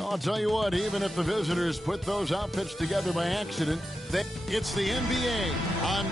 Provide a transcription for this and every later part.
I'll tell you what, even if the visitors put those outfits together by accident, it's the NBA on...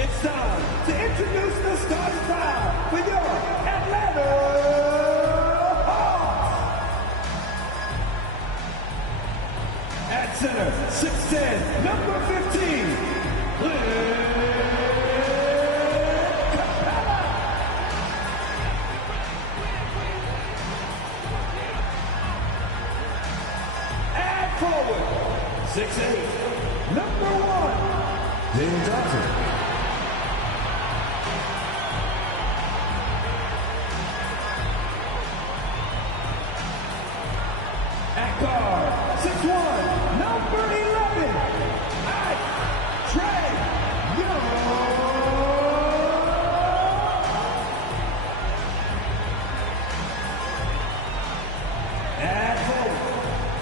It's time to introduce the starting five for your Atlanta Hawks. At center, 6'10", number 15, At forward, 6'8", number 1, Daniel Johnson. At guard, 6'1", number 11, Trey Young. At forward,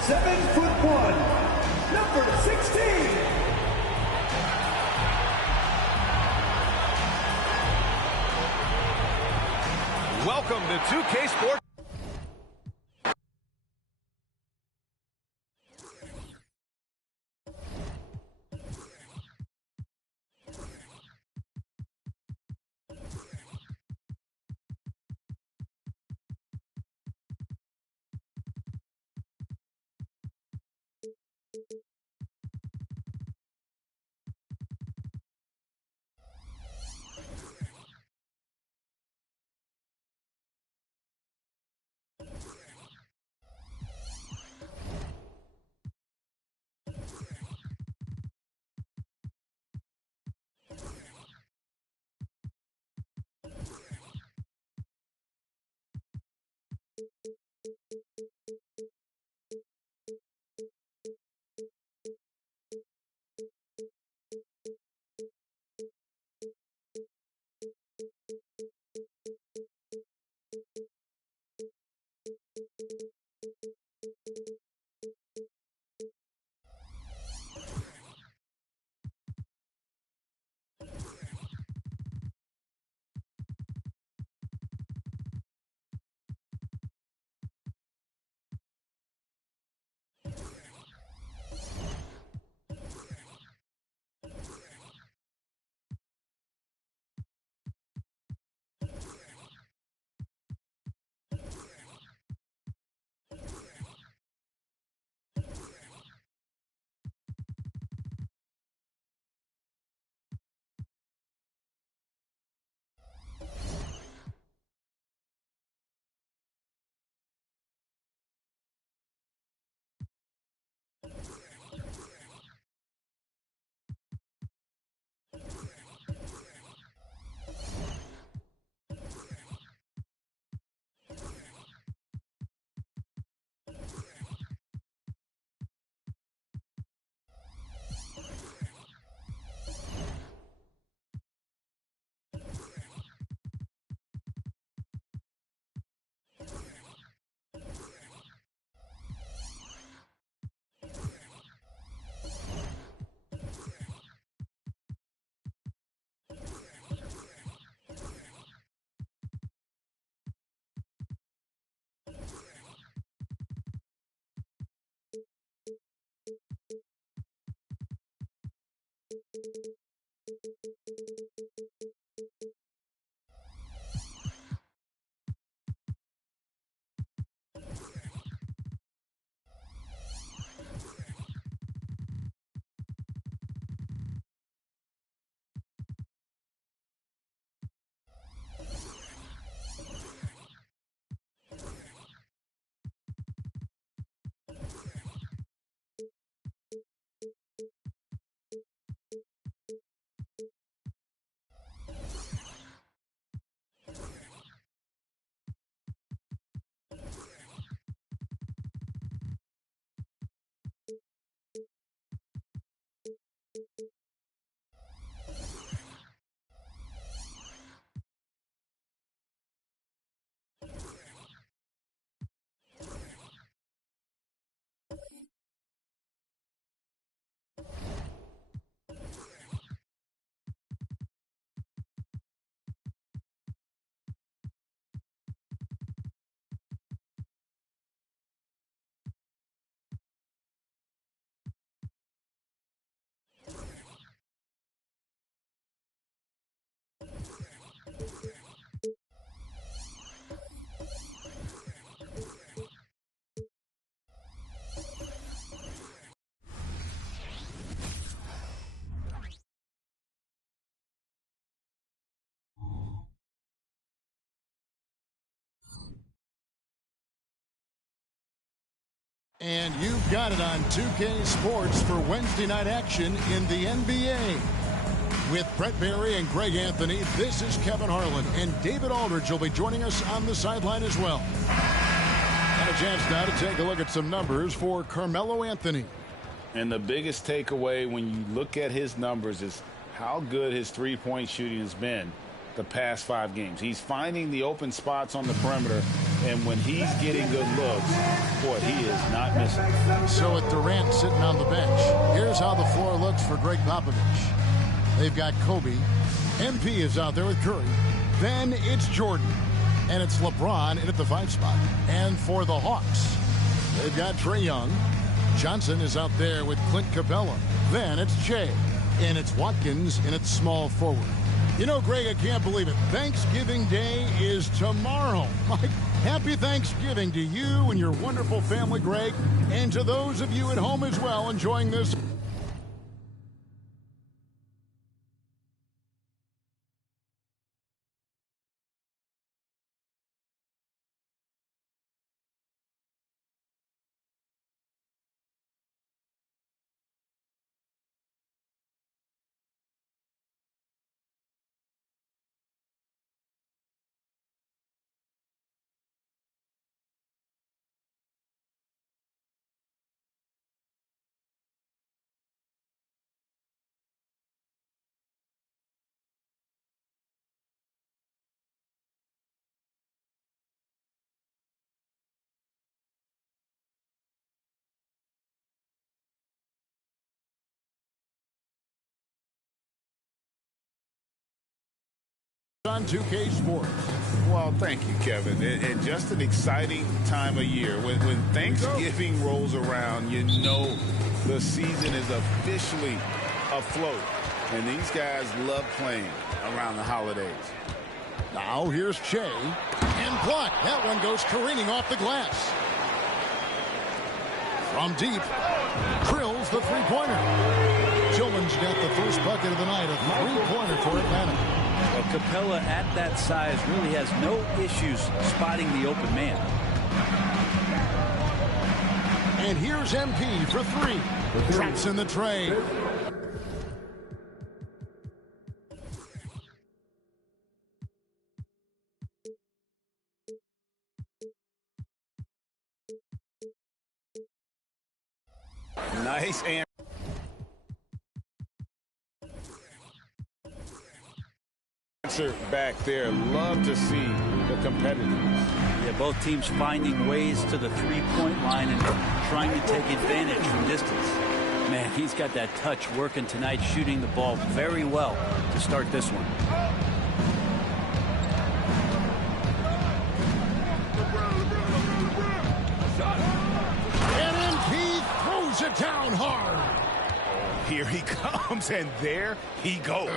7'1", number 16. Welcome to 2K Sports. And you've got it on 2K Sports for Wednesday night action in the NBA. With Brett Barry and Greg Anthony, this is Kevin Harlan, and David Aldridge will be joining us on the sideline as well. And a chance now to take a look at some numbers for Carmelo Anthony. And the biggest takeaway when you look at his numbers is how good his three-point shooting has been the past 5 games. He's finding the open spots on the perimeter, and when he's getting good looks, boy, he is not missing. So with Durant sitting on the bench, here's how the floor looks for Greg Popovich. They've got Kobe. MP is out there with Curry. Then it's Jordan. And it's LeBron in at the 5 spot. And for the Hawks, they've got Trae Young. Johnson is out there with Clint Capella. Then it's Jay. And it's Watkins in at small forward. You know, Greg, I can't believe it. Thanksgiving Day is tomorrow. Mike, happy Thanksgiving to you and your wonderful family, Greg. And to those of you at home as well enjoying this. On 2K Sports. Well, thank you, Kevin. And just an exciting time of year. When Thanksgiving rolls around, you know the season is officially afloat. And these guys love playing around the holidays. Now here's Che. And blocked. That one goes careening off the glass. From deep. Drills the three-pointer. Tillman's got the first bucket of the night. A three-pointer for Atlanta. Well, Capella at that size really has no issues spotting the open man. And here's MP for 3. Traps in the tray. Nice and back there. Love to see the competitiveness. Yeah, both teams finding ways to the three-point line and trying to take advantage from distance. Man, he's got that touch working tonight, shooting the ball very well to start this one. And MP throws it down hard. Here he comes, and there he goes.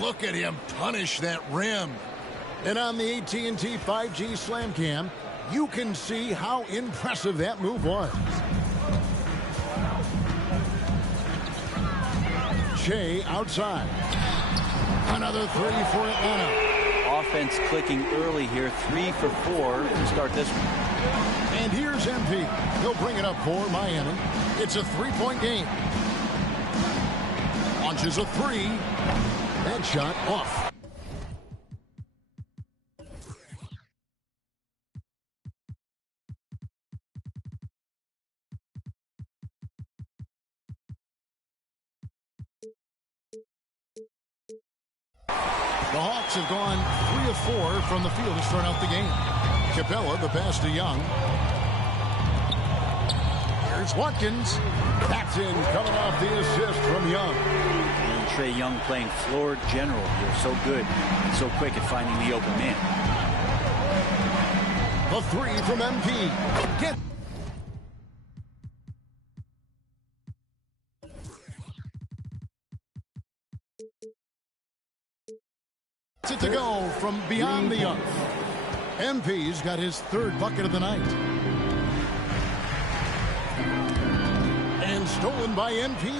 Look at him punish that rim. And on the AT&T 5G Slam Cam, you can see how impressive that move was. Shea outside. Another 3 for Atlanta. Offense clicking early here, 3 for 4 to start this one. And here's MP. He'll bring it up for Miami. It's a 3-point game. Launches a 3. That shot off. The Hawks have gone 3 of 4 from the field to start out the game. Capella, the pass to Young. Here's Watkins. That's in, coming off the assist from Young. And Trae Young playing floor general here. So good and so quick at finding the open man. The 3 from MP. Get it to go from beyond the arc. MP's got his 3rd bucket of the night. And stolen by MP.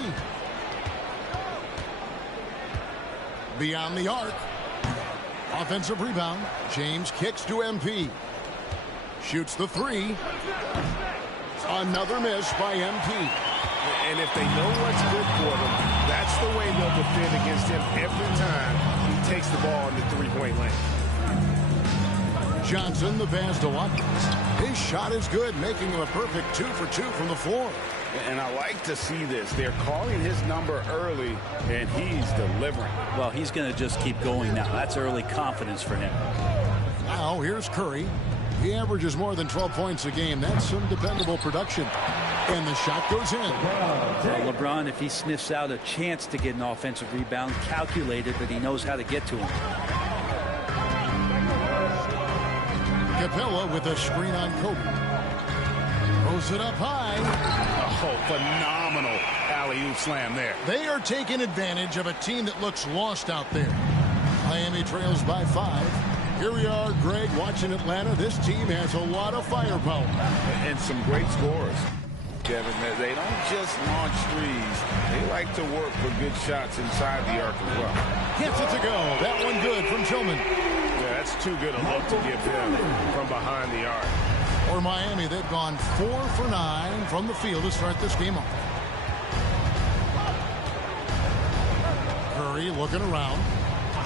Beyond the arc. Offensive rebound. James kicks to MP. Shoots the 3. Another miss by MP. And if they know what's good for them, that's the way they'll defend against him every time he takes the ball in the three-point lane. Johnson, the pass to Watkins. His shot is good, making him a perfect 2 for 2 from the floor. And I like to see this. They're calling his number early, and he's delivering. Well, he's going to just keep going now. That's early confidence for him. Now, here's Curry. He averages more than 12 points a game. That's some dependable production. And the shot goes in. Well, LeBron, if he sniffs out a chance to get an offensive rebound, calculated, but he knows how to get to him. Capella with a screen on Kobe. Throws it up high. Oh, phenomenal alley-oop slam there. They are taking advantage of a team that looks lost out there. Miami trails by 5. Here we are, Greg, watching Atlanta. This team has a lot of firepower. And some great scores. Kevin, they don't just launch threes. They like to work for good shots inside the arc as well. Gets it to go. That one good from Tillman. Yeah, that's too good a look to give him from behind the arc. For Miami, they've gone 4 for 9 from the field to start this game off. Curry looking around.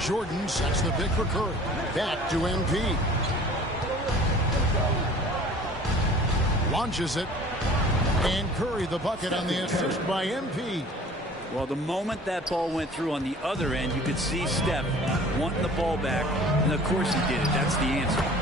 Jordan sets the pick for Curry. Back to MP. Launches it. And Curry the bucket on the assist by MP. Well, the moment that ball went through on the other end, you could see Steph wanting the ball back. And, of course, he did it. That's the answer.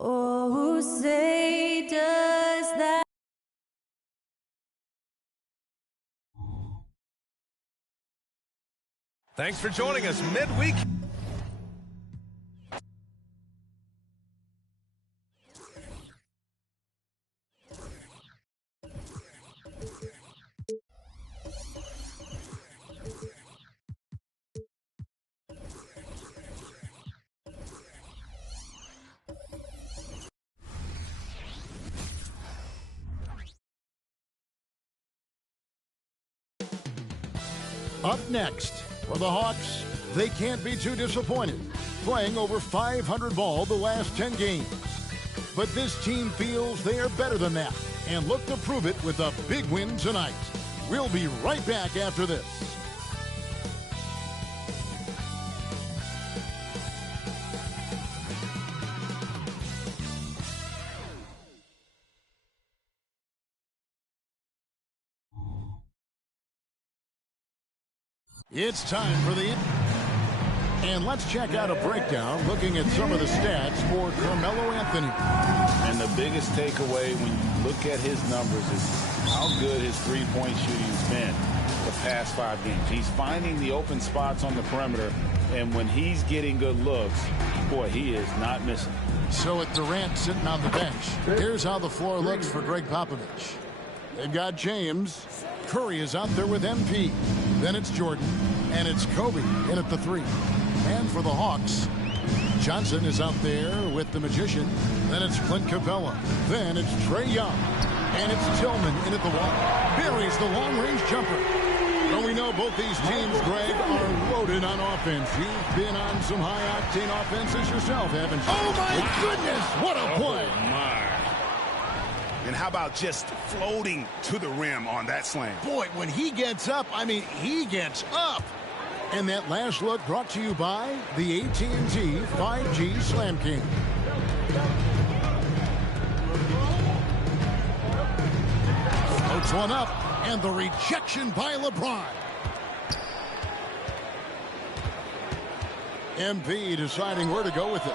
Oh, who say does that? Thanks for joining us midweek. Up next, for the Hawks, they can't be too disappointed, playing over 500 ball the last 10 games. But this team feels they are better than that and look to prove it with a big win tonight. We'll be right back after this. It's time for the... And let's check out a breakdown looking at some of the stats for Carmelo Anthony. And the biggest takeaway when you look at his numbers is how good his three-point shooting has been the past 5 games. He's finding the open spots on the perimeter, and when he's getting good looks, boy, he is not missing. So with Durant sitting on the bench, here's how the floor looks for Greg Popovich. They've got James. Curry is out there with MP. Then it's Jordan. And it's Kobe in at the 3. And for the Hawks, Johnson is out there with the Magician. Then it's Clint Capella. Then it's Trae Young. And it's Tillman in at the wall. Buries the long-range jumper. Well, we know both these teams, Greg, are loaded on offense. You've been on some high-octane offenses yourself, haven't you? Oh, my goodness! What a play! Oh, my. And how about just floating to the rim on that slam? Boy, when he gets up, I mean, he gets up. And that last look brought to you by the AT&T 5G Slam King. Floats one up, and the rejection by LeBron. MP deciding where to go with it.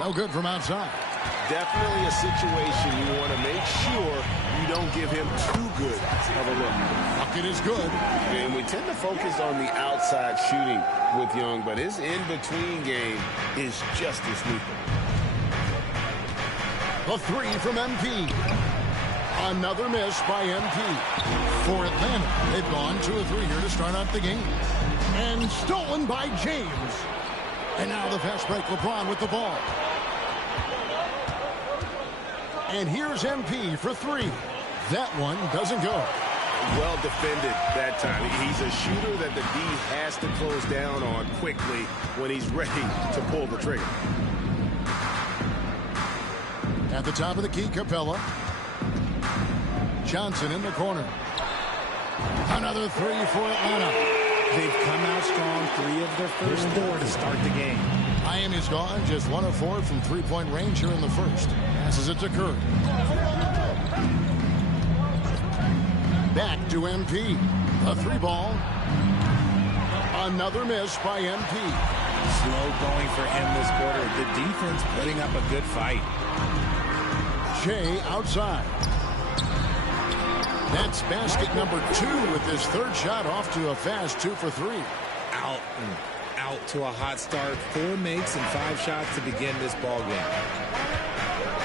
No good from outside. Definitely a situation you want to make sure you don't give him too good of a look. Bucket is good. And we tend to focus on the outside shooting with Young, but his in-between game is just as lethal. The three from MP. Another miss by MP. For Atlanta, they've gone 2 of 3 here to start out the game. And stolen by James. And now the fast break, LeBron with the ball. And here's MP for 3. That one doesn't go. Well defended that time. He's a shooter that the D has to close down on quickly when he's ready to pull the trigger. At the top of the key, Capella. Johnson in the corner. Another 3 for Atlanta. They've come out strong 3 of their first 4 to start the game. Miami's gone just 1 of 4 from 3-point range here in the first. Passes it to Curry. Back to MP. A 3 ball. Another miss by MP. Slow going for him this quarter. The defense putting up a good fight. Shea outside. That's basket number 2 with his 3rd shot off to a fast 2 for 3. Out and out to a hot start. 4 makes and 5 shots to begin this ball game.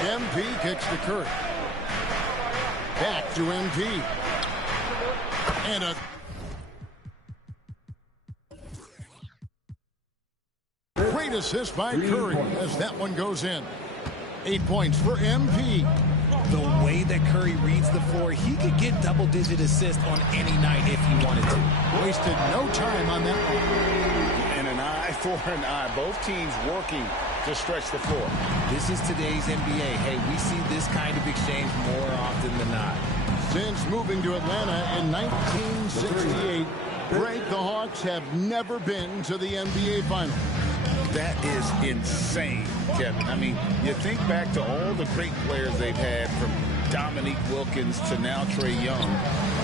MP kicks to Curry. Back to MP. And a great assist by Curry as that one goes in. 8 points for MP. The way that Curry reads the floor, he could get double-digit assists on any night if he wanted to. Wasted no time on that one. And an eye for an eye. Both teams working to stretch the floor. This is today's NBA. Hey, we see this kind of exchange more often than not. Since moving to Atlanta in 1968, Greg, the Hawks have never been to the NBA Finals. That is insane, Kevin. I mean, you think back to all the great players they've had, from Dominique Wilkins to now Trae Young.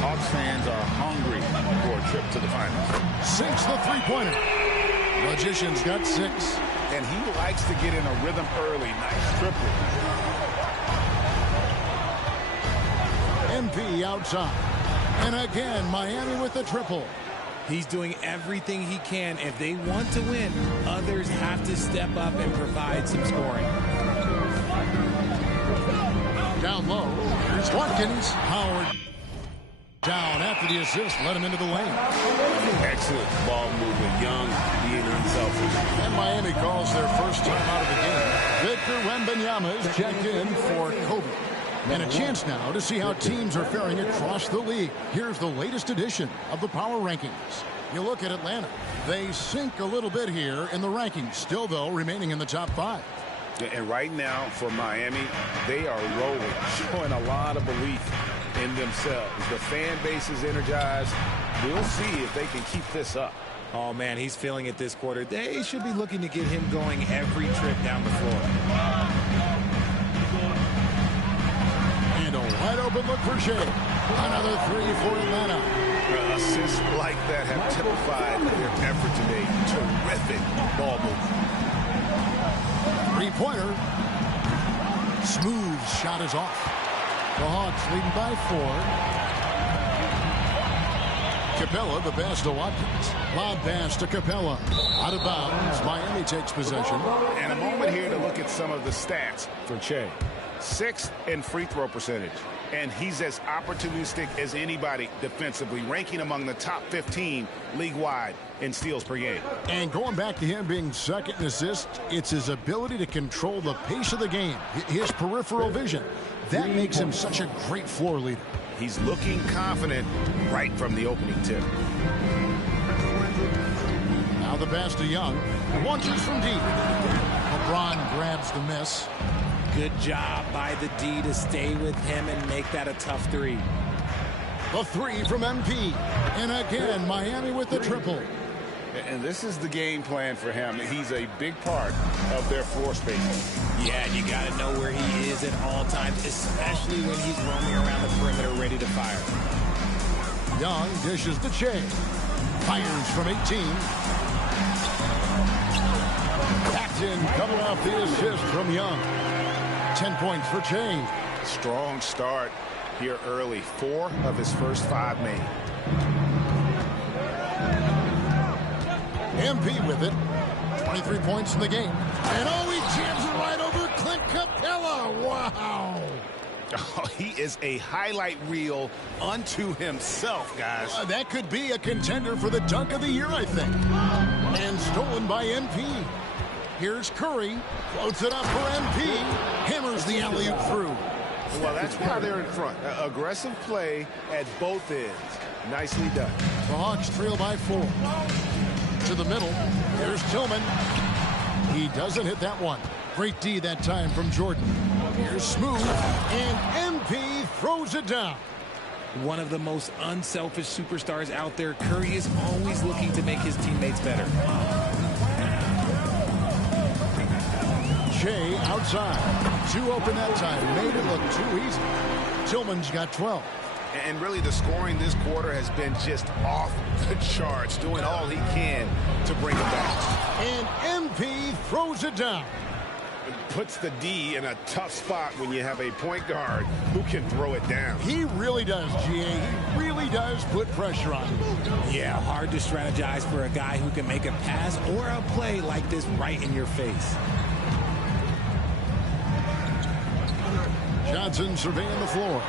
Hawks fans are hungry for a trip to the finals. Sinks the three-pointer. Magician's got 6. And he likes to get in a rhythm early. Nice triple. MP outside. And again, Miami with the triple. He's doing everything he can. If they want to win, others have to step up and provide some scoring. Down low. Here's Watkins. Howard down after the assist. Let him into the lane. Excellent ball movement. Young being unselfish. And Miami calls their first time out of the game. Victor Wembanyama is checked in for Kobe. And a chance now to see how teams are faring across the league. Here's the latest edition of the Power Rankings. You look at Atlanta. They sink a little bit here in the rankings. Still, though, remaining in the top 5. And right now, for Miami, they are rolling, showing a lot of belief in themselves. The fan base is energized. We'll see if they can keep this up. Oh, man, he's feeling it this quarter. They should be looking to get him going every trip down the floor. And a wide open look for Shea. Another 3 for Atlanta. Assists like that have typified their effort today. Terrific ball movement. 3-pointer. Smoove's shot is off. The Hawks leading by 4. Capella, the pass to Watkins. Lob pass to Capella. Out of bounds. Miami takes possession. And a moment here to look at some of the stats for Shea. 6th in free throw percentage. And he's as opportunistic as anybody defensively, ranking among the top 15 league-wide in steals per game. And going back to him being second in assists, it's his ability to control the pace of the game, his peripheral vision. That makes him such a great floor leader. He's looking confident right from the opening tip. Now the pass to Young. Launches from deep. LeBron grabs the miss. Good job by the D to stay with him and make that a tough 3. The 3 from MP. And again, Miami with the triple. And this is the game plan for him. He's a big part of their floor spacing. Yeah, you got to know where he is at all times, especially when he's roaming around the perimeter ready to fire. Young dishes to Shea. Fires from 18. Backed in, coming off the assist from Young. 10 points for Jay. Strong start here early. 4 of his first 5 made. MP with it. 23 points in the game. And oh, he jams it right over Clint Capella. Wow. Oh, he is a highlight reel unto himself, guys. That could be a contender for the dunk of the year, I think. And stolen by MP. Here's Curry. Floats it up for MP. Hammers the alley-oop through. Well, that's why they're in front. Aggressive play at both ends. Nicely done. The Hawks trail by 4. To the middle. Here's Tillman. He doesn't hit that one. Great D that time from Jordan. Here's Smoove. And MP throws it down. One of the most unselfish superstars out there. Curry is always looking to make his teammates better. Jay outside. 2 open that time. Made it look too easy. Tillman's got 12. And really the scoring this quarter has been just off the charts, doing all he can to bring it back. And MP throws it down. It puts the D in a tough spot when you have a point guard who can throw it down. He really does, GA. He really does put pressure on him. Yeah, hard to strategize for a guy who can make a pass or a play like this right in your face. Johnson surveying the floor.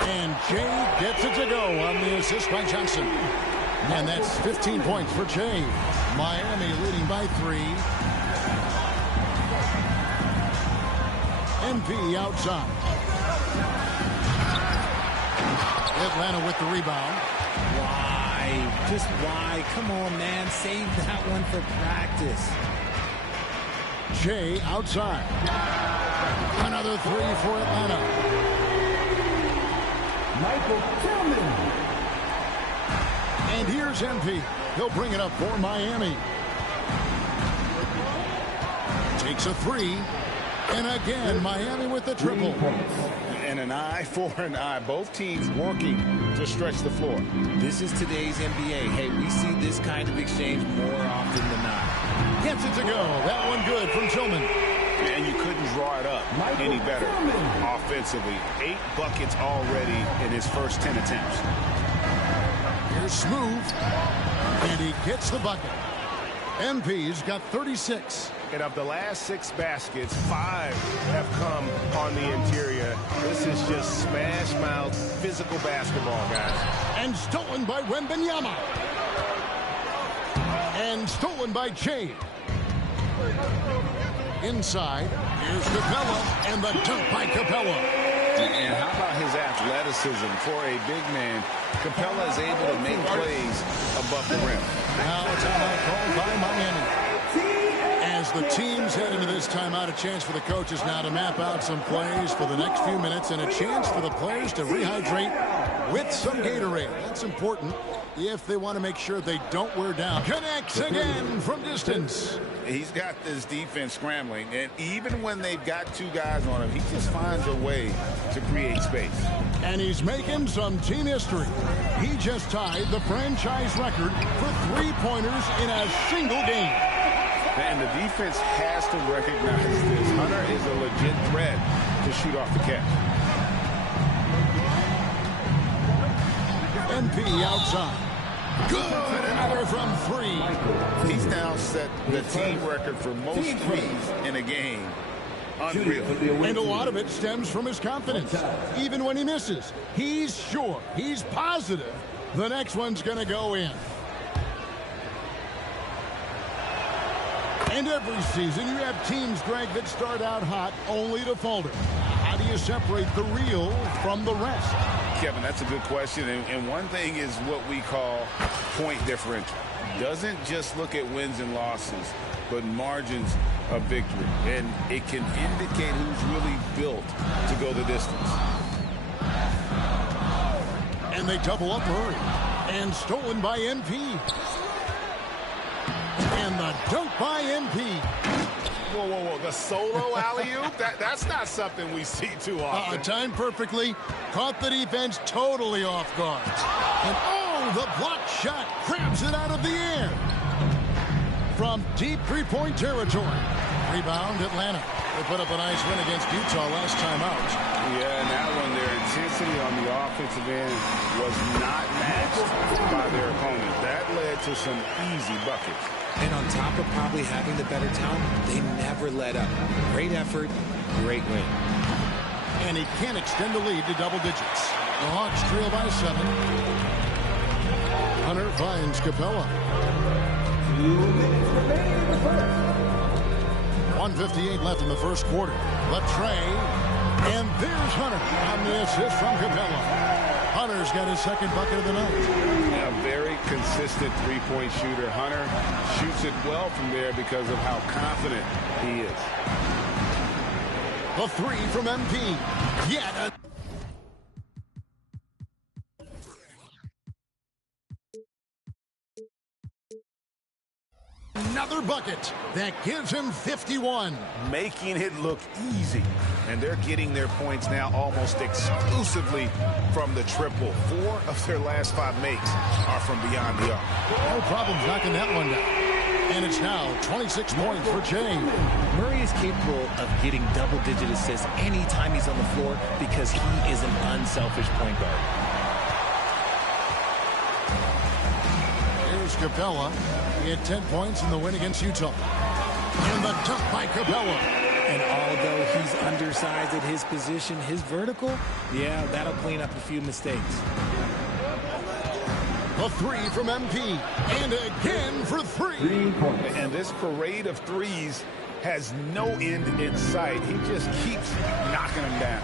And Jay gets it to go on the assist by Johnson. And that's 15 points for Jay. Miami leading by 3. MP outside. Atlanta with the rebound. Why? Just why? Come on, man. Save that one for practice. Jay outside. Another 3 for Atlanta. Michael Tillman. And here's MP. He'll bring it up for Miami. Takes a 3. And again, Miami with the triple. And an eye for an eye. Both teams working to stretch the floor. This is today's NBA. Hey, we see this kind of exchange more often than not. Gets it to go. That one good from Tillman. And you couldn't draw it up any better offensively. 8 buckets already in his first 10 attempts. Here's Smoove. And he gets the bucket. MP's got 36. And of the last 6 baskets, 5 have come on the interior. This is just smash mouth physical basketball, guys. And stolen by Wembanyama. And stolen by Jay. Inside, here's Capella, and the dunk by Capella. And how about his athleticism for a big man? Capella is able to make plays above the rim. Now a timeout called by Miami. As the teams head into this timeout, a chance for the coaches now to map out some plays for the next few minutes and a chance for the players to rehydrate with some Gatorade. That's important if they want to make sure they don't wear down. Connects again from distance. He's got this defense scrambling, and even when they've got 2 guys on him, he just finds a way to create space. And he's making some team history. He just tied the franchise record for 3-pointers in a single game. And the defense has to recognize this. Hunter is a legit threat to shoot off the catch. MP outside. Good. Another from 3. He's now set the team record for most threes in a game. Unreal. And a lot of it stems from his confidence. Even when he misses, he's sure, he's positive the next one's going to go in. And every season you have teams, Greg, that start out hot only to falter. How do you separate the real from the rest? Kevin, that's a good question. And one thing is what we call point differential. Doesn't just look at wins and losses, but margins of victory. And it can indicate who's really built to go the distance. And they double up early. And stolen by MP. And the dunk by MP. Whoa, whoa, whoa. The solo alley-oop? That's not something we see too often. Timed perfectly. Caught the defense totally off guard. And oh, the block shot grabs it out of the air. From deep 3-point territory. Rebound Atlanta. They put up a nice win against Utah last time out. Yeah, and that one, their intensity on the offensive end was not matched by their opponent. That led to some easy buckets. And on top of probably having the better talent, they never let up. Great effort, great win. And he can't extend the lead to double digits. The Hawks trail by 7. Hunter finds Capella. 1:58 left in the first quarter. Latrey. And there's Hunter on the assist from Capella. Hunter's got his second bucket of the night. A very consistent three-point shooter. Hunter shoots it well from there because of how confident he is. The three from MP. Yet another bucket that gives him 51. Making it look easy. And they're getting their points now almost exclusively from the triple. 4 of their last 5 makes are from beyond the arc. No problem knocking that one down. And it's now 26 points for Jay. Murray is capable of getting double-digit assists anytime he's on the floor because he is an unselfish point guard. Here's Capella. He had 10 points in the win against Utah. And the dunk by Capella. And although he's undersized at his position, his vertical, yeah, that'll clean up a few mistakes. The three from MP. And again for 3. And this parade of threes has no end in sight. He just keeps knocking them down.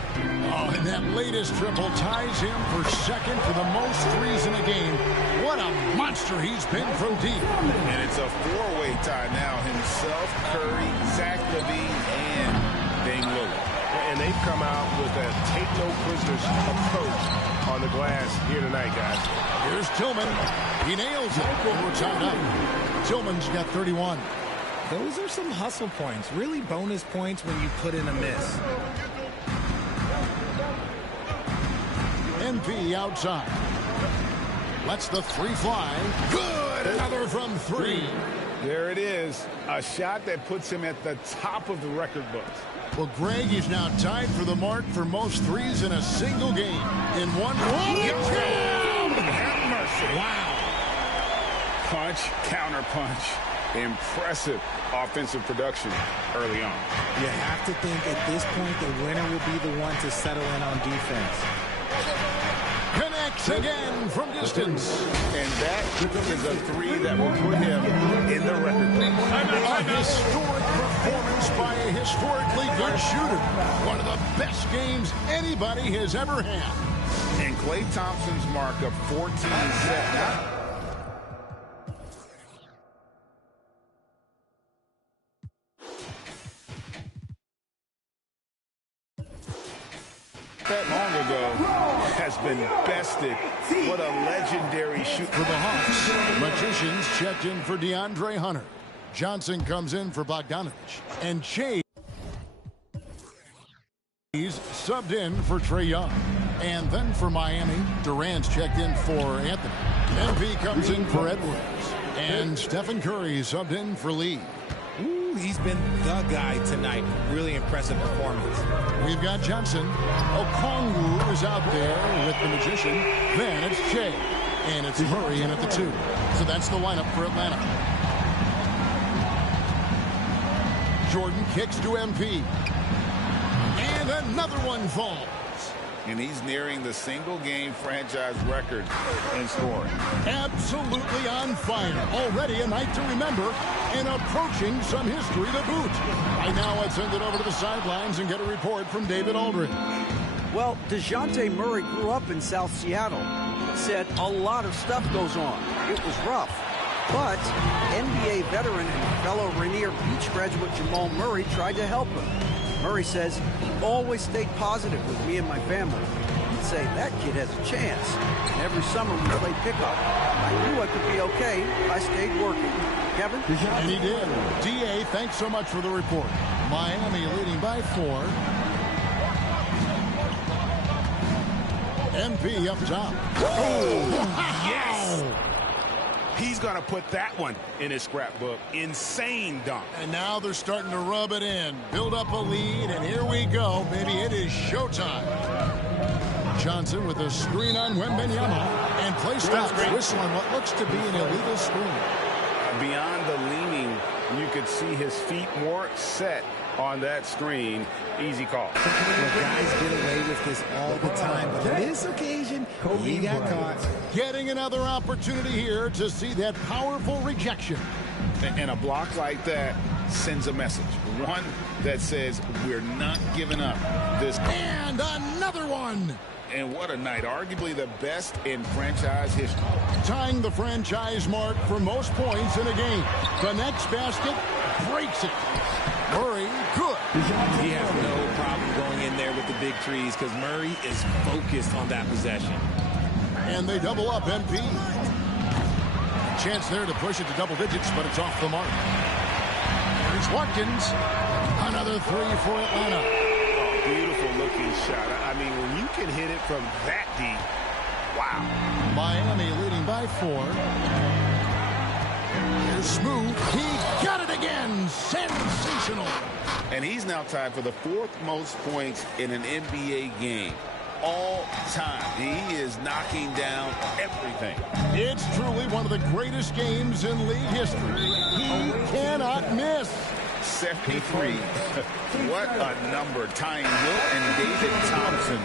Oh, and that latest triple ties him for second for the most threes in a game. What a monster he's been from deep. And it's a 4-way tie now. Himself, Curry, Zach LaVine, and Dame Lillard. And they've come out with a take-no-prisoners approach on the glass here tonight, guys. Here's Tillman. He nails it. We're tied up. Tillman's got 31. Those are some hustle points, really bonus points when you put in a miss. MP outside. Lets the three fly. Good! Another from 3. There it is. A shot that puts him at the top of the record books. Well, Greg is now tied for the mark for most threes in a single game. In one. Have mercy. Wow. Punch, counter punch. Impressive offensive production early on. You have to think at this point the winner will be the one to settle in on defense. Connects again from distance. And that is a 3 that will put him in the record book. A historic performance by a historically good shooter. One of the best games anybody has ever had. And Klay Thompson's mark of 14 set. That long ago has been bested. What a legendary shoot. For the Hawks, Magicians checked in for DeAndre Hunter. Johnson comes in for Bogdanovich. And Chase subbed in for Trae Young. And then for Miami, Durant's checked in for Anthony. MP comes in for Edwards. And Stephen Curry subbed in for Lee. Ooh, he's been the guy tonight. Really impressive performance. We've got Johnson. Okongwu is out there with the Magician. Then it's Shea. And it's Murray in at the 2. So that's the lineup for Atlanta. Jordan kicks to MP. And another one falls. And he's nearing the single-game franchise record in scoring. Absolutely on fire. Already a night to remember and approaching some history to boot. Right now, let's send it over to the sidelines and get a report from David Aldridge. Well, DeJounte Murray grew up in South Seattle. Said a lot of stuff goes on. It was rough. But NBA veteran and fellow Rainier Beach graduate Jamal Murray tried to help him. Murray says, always stayed positive with me and my family. He'd say, that kid has a chance. And every summer we played pickup. I knew I could be okay. I stayed working. Kevin? And he did. DA, thanks so much for the report. Miami leading by 4. MP up top. Yes! He's going to put that one in his scrapbook. Insane dunk. And now they're starting to rub it in, build up a lead, and here we go, baby. It is showtime. Johnson with a screen on Wembanyama, and play stops. Whistle on what looks to be an illegal screen. Beyond the leaning, you could see his feet more set on that screen. Easy call. Well, guys get away with this all the time, but on this occasion, he got caught. Getting another opportunity here to see that powerful rejection. And a block like that sends a message. One that says, we're not giving up this. And another one. And what a night. Arguably the best in franchise history. Tying the franchise mark for most points in a game. The next basket breaks it. Murray, good. He has no problem going in there with the big trees because Murray is focused on that possession. And they double up MP. Chance there to push it to double digits, but it's off the mark. Here's Watkins. Another three for Atlanta. Oh, beautiful looking shot. I mean, when you can hit it from that deep, wow. Miami leading by 4. Here's Smoove. He got it again. Sensational. And he's now tied for the 4th most points in an NBA game all time. He is knocking down everything. It's truly one of the greatest games in league history. He cannot miss. 73. What a number. Tying Wilt and David Thompson.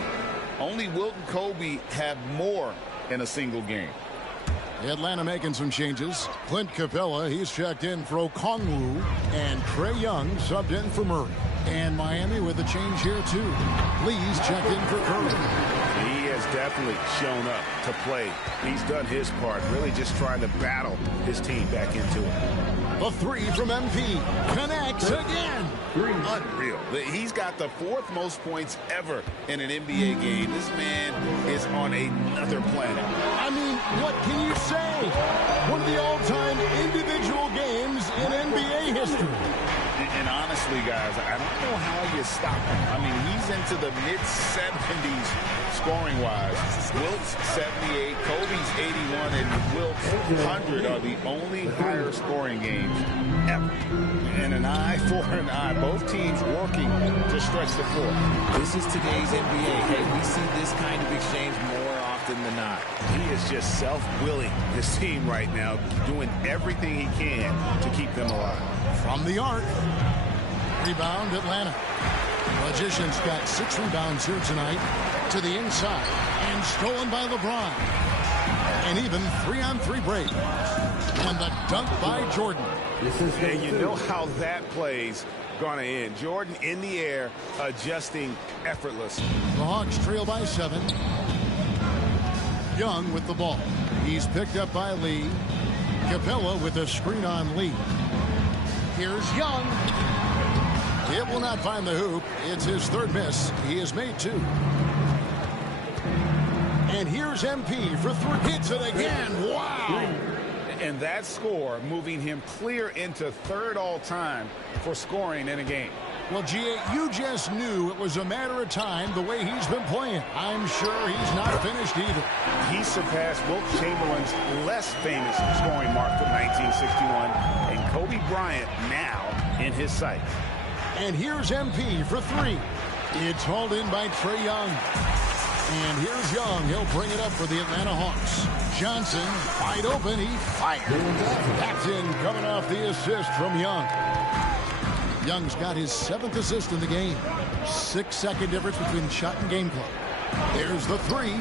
Only Wilt and Kobe have more in a single game. Atlanta making some changes. Clint Capella, he's checked in for Okongwu, and Trae Young subbed in for Murray. And Miami with a change here, too. Lee's checked in for Curry. He has definitely shown up to play. He's done his part, really just trying to battle his team back into it. The three from MP connects again. Unreal. He's got the 4th most points ever in an NBA game. This man is on another planet. I mean, what can you say? One of the all-time individual games in NBA history. And honestly, guys, I don't know how you stop him. I mean, he's into the mid-70s scoring-wise. Wilt's 78, Kobe's 81, and Wilt's 100 are the only higher scoring games ever. And an eye for an eye. Both teams working to stretch the floor. This is today's NBA. Hey, we see this kind of exchange more often than not. He is just self-willing, this team right now, doing everything he can to keep them alive. From the arc. Rebound, Atlanta. Magicians got 6 rebounds here tonight. To the inside. And stolen by LeBron. And even 3-on-3 break. And the dunk by Jordan. And you know how that play's going to end. Jordan in the air, adjusting effortlessly. The Hawks trail by 7. Young with the ball. He's picked up by Lee. Capella with a screen on Lee. Here's Young. It will not find the hoop. It's his 3rd miss. He has made 2. And here's MP for 3. Hits it again. Wow. And that score moving him clear into 3rd all-time for scoring in a game. Well, G.A., you just knew it was a matter of time the way he's been playing. I'm sure he's not finished either. He surpassed Wilt Chamberlain's less famous scoring mark from 1961, and Kobe Bryant now in his sights. And here's MP for 3. It's hauled in by Trae Young. And here's Young. He'll bring it up for the Atlanta Hawks. Johnson, wide open. He fires. That's in, coming off the assist from Young. Young's got his 7th assist in the game. 6-second difference between shot and game clock. There's the 3.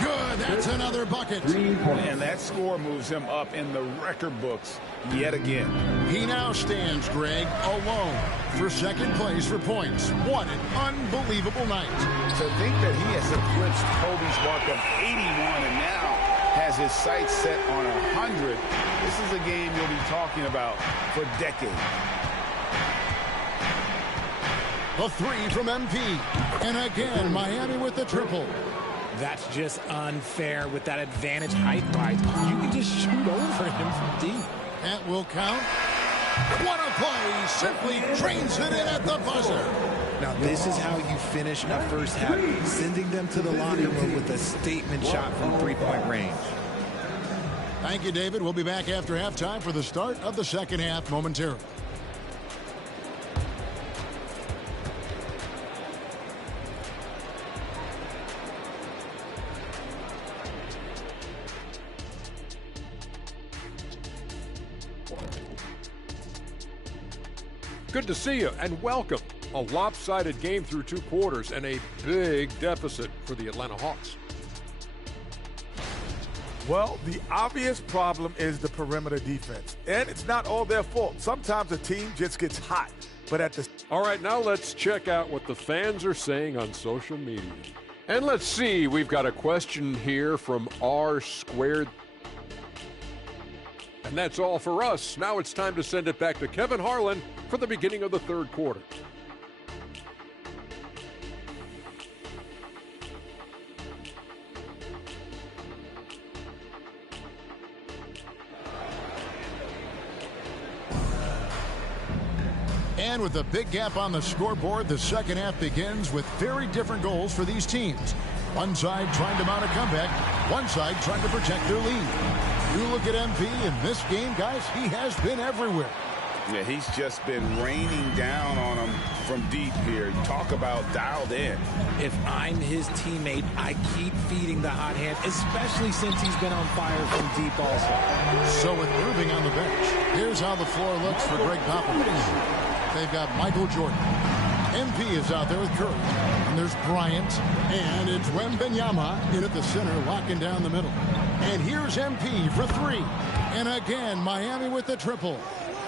Good. That's another bucket. And that score moves him up in the record books yet again. He now stands, Greg, alone for 2nd place for points. What an unbelievable night. To think that he has eclipsed Kobe's mark of 81 and now has his sights set on 100. This is a game you'll be talking about for decades. The 3 from MP. And again, Miami with the triple. That's just unfair with that advantage height-wise. You can just shoot over him from deep. That will count. What a play. Simply drains it in at the buzzer. Now, this is how you finish a first half, sending them to the locker room with a statement shot from 3-point range. Thank you, David. We'll be back after halftime for the start of the second half momentarily. Good to see you and welcome. A lopsided game through 2 quarters and a big deficit for the Atlanta Hawks. Well, the obvious problem is the perimeter defense, and it's not all their fault. Sometimes a team just gets hot, but at the... All right, now let's check out what the fans are saying on social media. And let's see, we've got a question here from R². And that's all for us. Now it's time to send it back to Kevin Harlan for the beginning of the third quarter. And with a big gap on the scoreboard, the second half begins with very different goals for these teams. One side trying to mount a comeback, one side trying to protect their lead. You look at MP in this game, guys, he has been everywhere. Yeah, he's just been raining down on them from deep here. Talk about dialed in. If I'm his teammate, I keep feeding the hot hand, especially since he's been on fire from deep also. So with Irving on the bench, here's how the floor looks for Greg Popovich. They've got Michael Jordan. MP is out there with Curry. And there's Bryant. And it's Wembanyama in at the center, locking down the middle. And here's MP for 3. And again, Miami with the triple.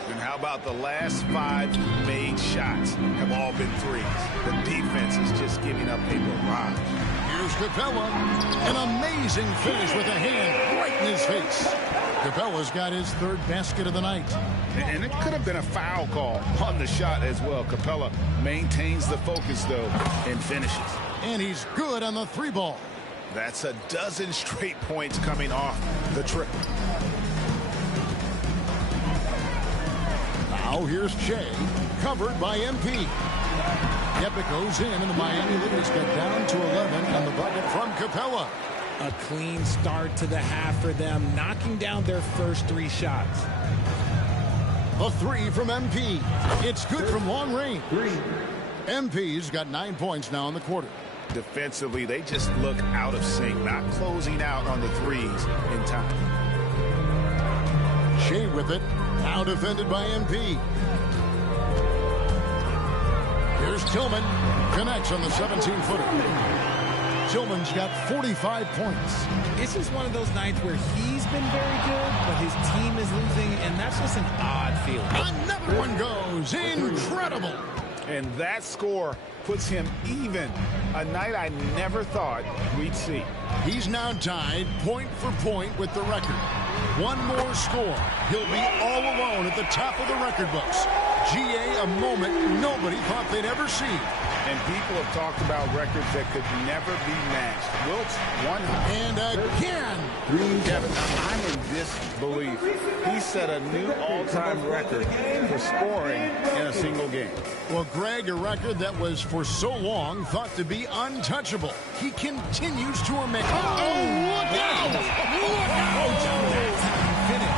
And how about the last 5 made shots have all been threes? The defense is just giving up a barrage. Here's Capella. An amazing finish with a hand right in his face. Capella's got his 3rd basket of the night. And it could have been a foul call on the shot as well. Capella maintains the focus, though, and finishes. And he's good on the 3 ball. That's a dozen straight points coming off the triple. Now here's Shea, covered by MP. Yep, it goes in, and the Miami leaders get down to 11 on the bucket from Capella. A clean start to the half for them, knocking down their first 3 shots. A 3 from MP. It's good from long range. MP's got 9 points now in the quarter. Defensively, they just look out of sync, not closing out on the threes in time. Shea with it. Now defended by MP. Here's Tillman. Connects on the 17-footer. Tillman's got 45 points. This is one of those nights where he's been very good, but his team is losing, and that's just an odd feeling. Another one goes. Incredible. And that score puts him even. A night I never thought we'd see. He's now tied point for point with the record. One more score. He'll be all alone at the top of the record books. GA, a moment nobody thought they'd ever see. And people have talked about records that could never be matched. Wilt's 100. And again. Kevin, I'm in disbelief. He set a new all-time record for scoring in a single game. Well, Greg, a record that was for so long thought to be untouchable. He continues to amaze. Oh, look out! Look out! That's how you finish.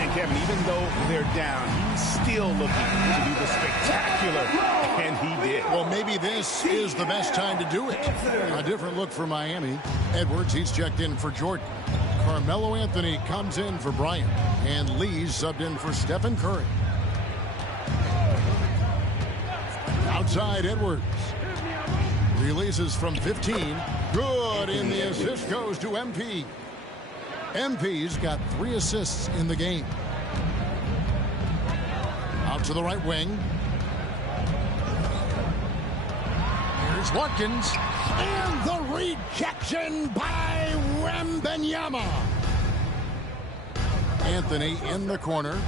And Kevin, even though they're down, he's still looking to do the spectacular, and he did. Well, maybe this is the best time to do it. A different look for Miami. Edwards, he's checked in for Jordan. Carmelo Anthony comes in for Bryant. And Lee's subbed in for Stephen Curry. Outside Edwards. Releases from 15. Good, and the assist goes to MP. MP's got 3 assists in the game. Out to the right wing. Here's Watkins. And the rejection by Wembanyama. Anthony in the corner.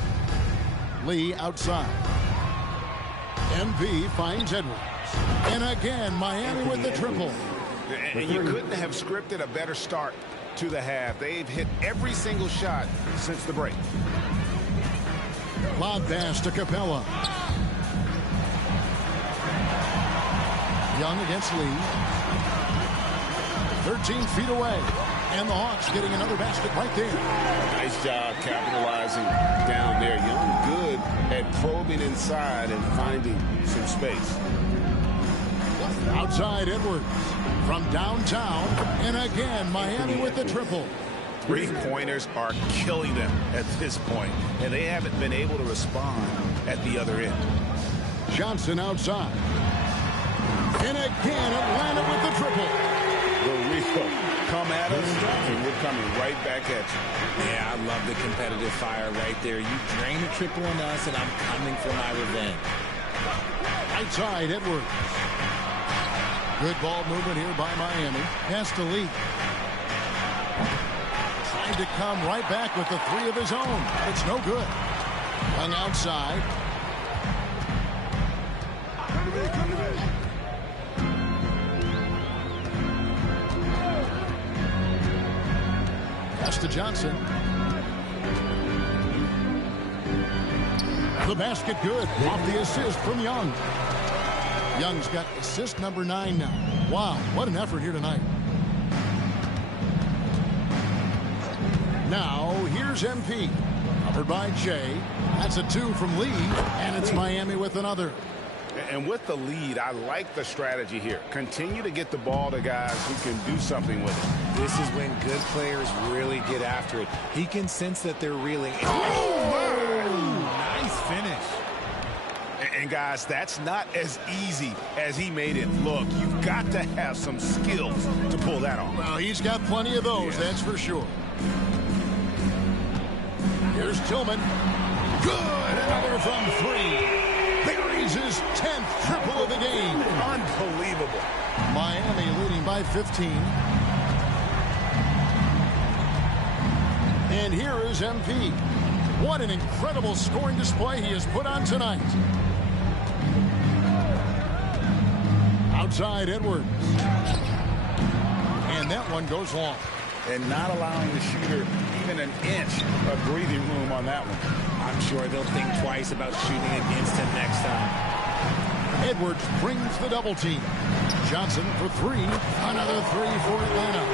Lee outside. MP finds Edwards. And again, Miami with the triple. And you couldn't have scripted a better start. to the half. They've hit every single shot since the break. Lob pass to Capella. Young against Lee. 13 feet away. And the Hawks getting another basket right there. Nice job capitalizing down there. Young good at probing inside and finding some space. Outside Edwards from downtown. And again, Miami with the triple. Three-pointers are killing them at this point, and they haven't been able to respond at the other end. Johnson outside. And again, Atlanta with the triple. The real come at us, and we're coming right back at you. Yeah, I love the competitive fire right there. You drain a triple on us, and I'm coming for my revenge. Outside Edwards. Good ball movement here by Miami. Pass to Lee. Trying to come right back with the three of his own. It's no good. Young outside. Pass to Johnson. The basket good. Off the assist from Young. Young's got assist number 9 now. Wow, what an effort here tonight. Now, here's MP. Covered by Jay. That's a 2 from Lee. And it's Miami with another. And with the lead, I like the strategy here. Continue to get the ball to guys who can do something with it. This is when good players really get after it. He can sense that they're reeling. Nice finish. And guys, that's not as easy as he made it look. You've got to have some skills to pull that off. Well, he's got plenty of those, that's for sure. Here's Tillman. Good. Another from 3. Buries his 10th triple of the game. Unbelievable. Miami leading by 15. And here is MP. What an incredible scoring display he has put on tonight. Outside Edwards. And that one goes long. And not allowing the shooter even an inch of breathing room on that one. I'm sure they'll think twice about shooting against him next time. Edwards brings the double team. Johnson for 3. Another 3 for Atlanta.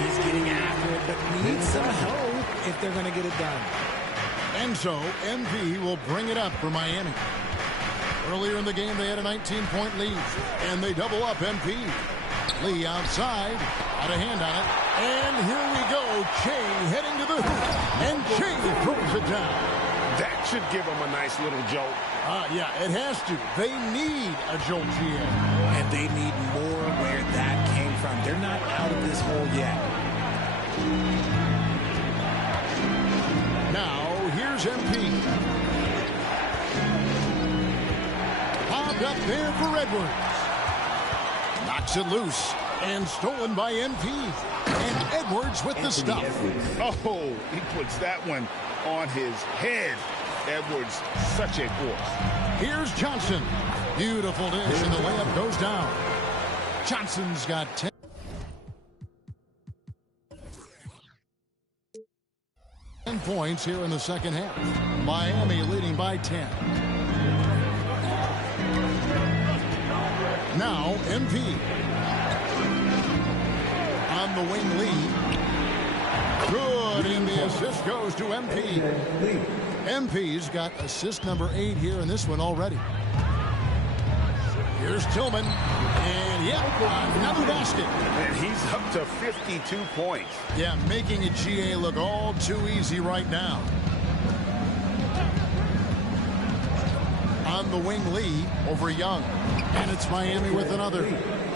He's getting after it, but needs some help if they're going to get it done. And so, MP will bring it up for Miami. Earlier in the game, they had a 19-point lead. And they double up MP. Lee outside. Out of hand on it. And here we go. Che heading to the hoop. And Che throws it down. That should give them a nice little jolt. Yeah, it has to. They need a jolt here. And they need more where that came from. They're not out of this hole yet. Now, here's MP. Popped up there for Edwards. Knocks it loose. And stolen by MP. And Edwards with the stop. Oh, he puts that one on his head. Edwards, such a force. Here's Johnson. Beautiful dish, and the layup goes down. Johnson's got 10 points here in the second half. Miami leading by 10. Now, MP. On the wing, Lee. Good, and the assist goes to MP. MP's got assist number 8 here in this one already. Here's Tillman. And, yep, another basket. And he's up to 52 points. Yeah, making a GA look all too easy right now. On the wing, Lee over Young. And it's Miami with another.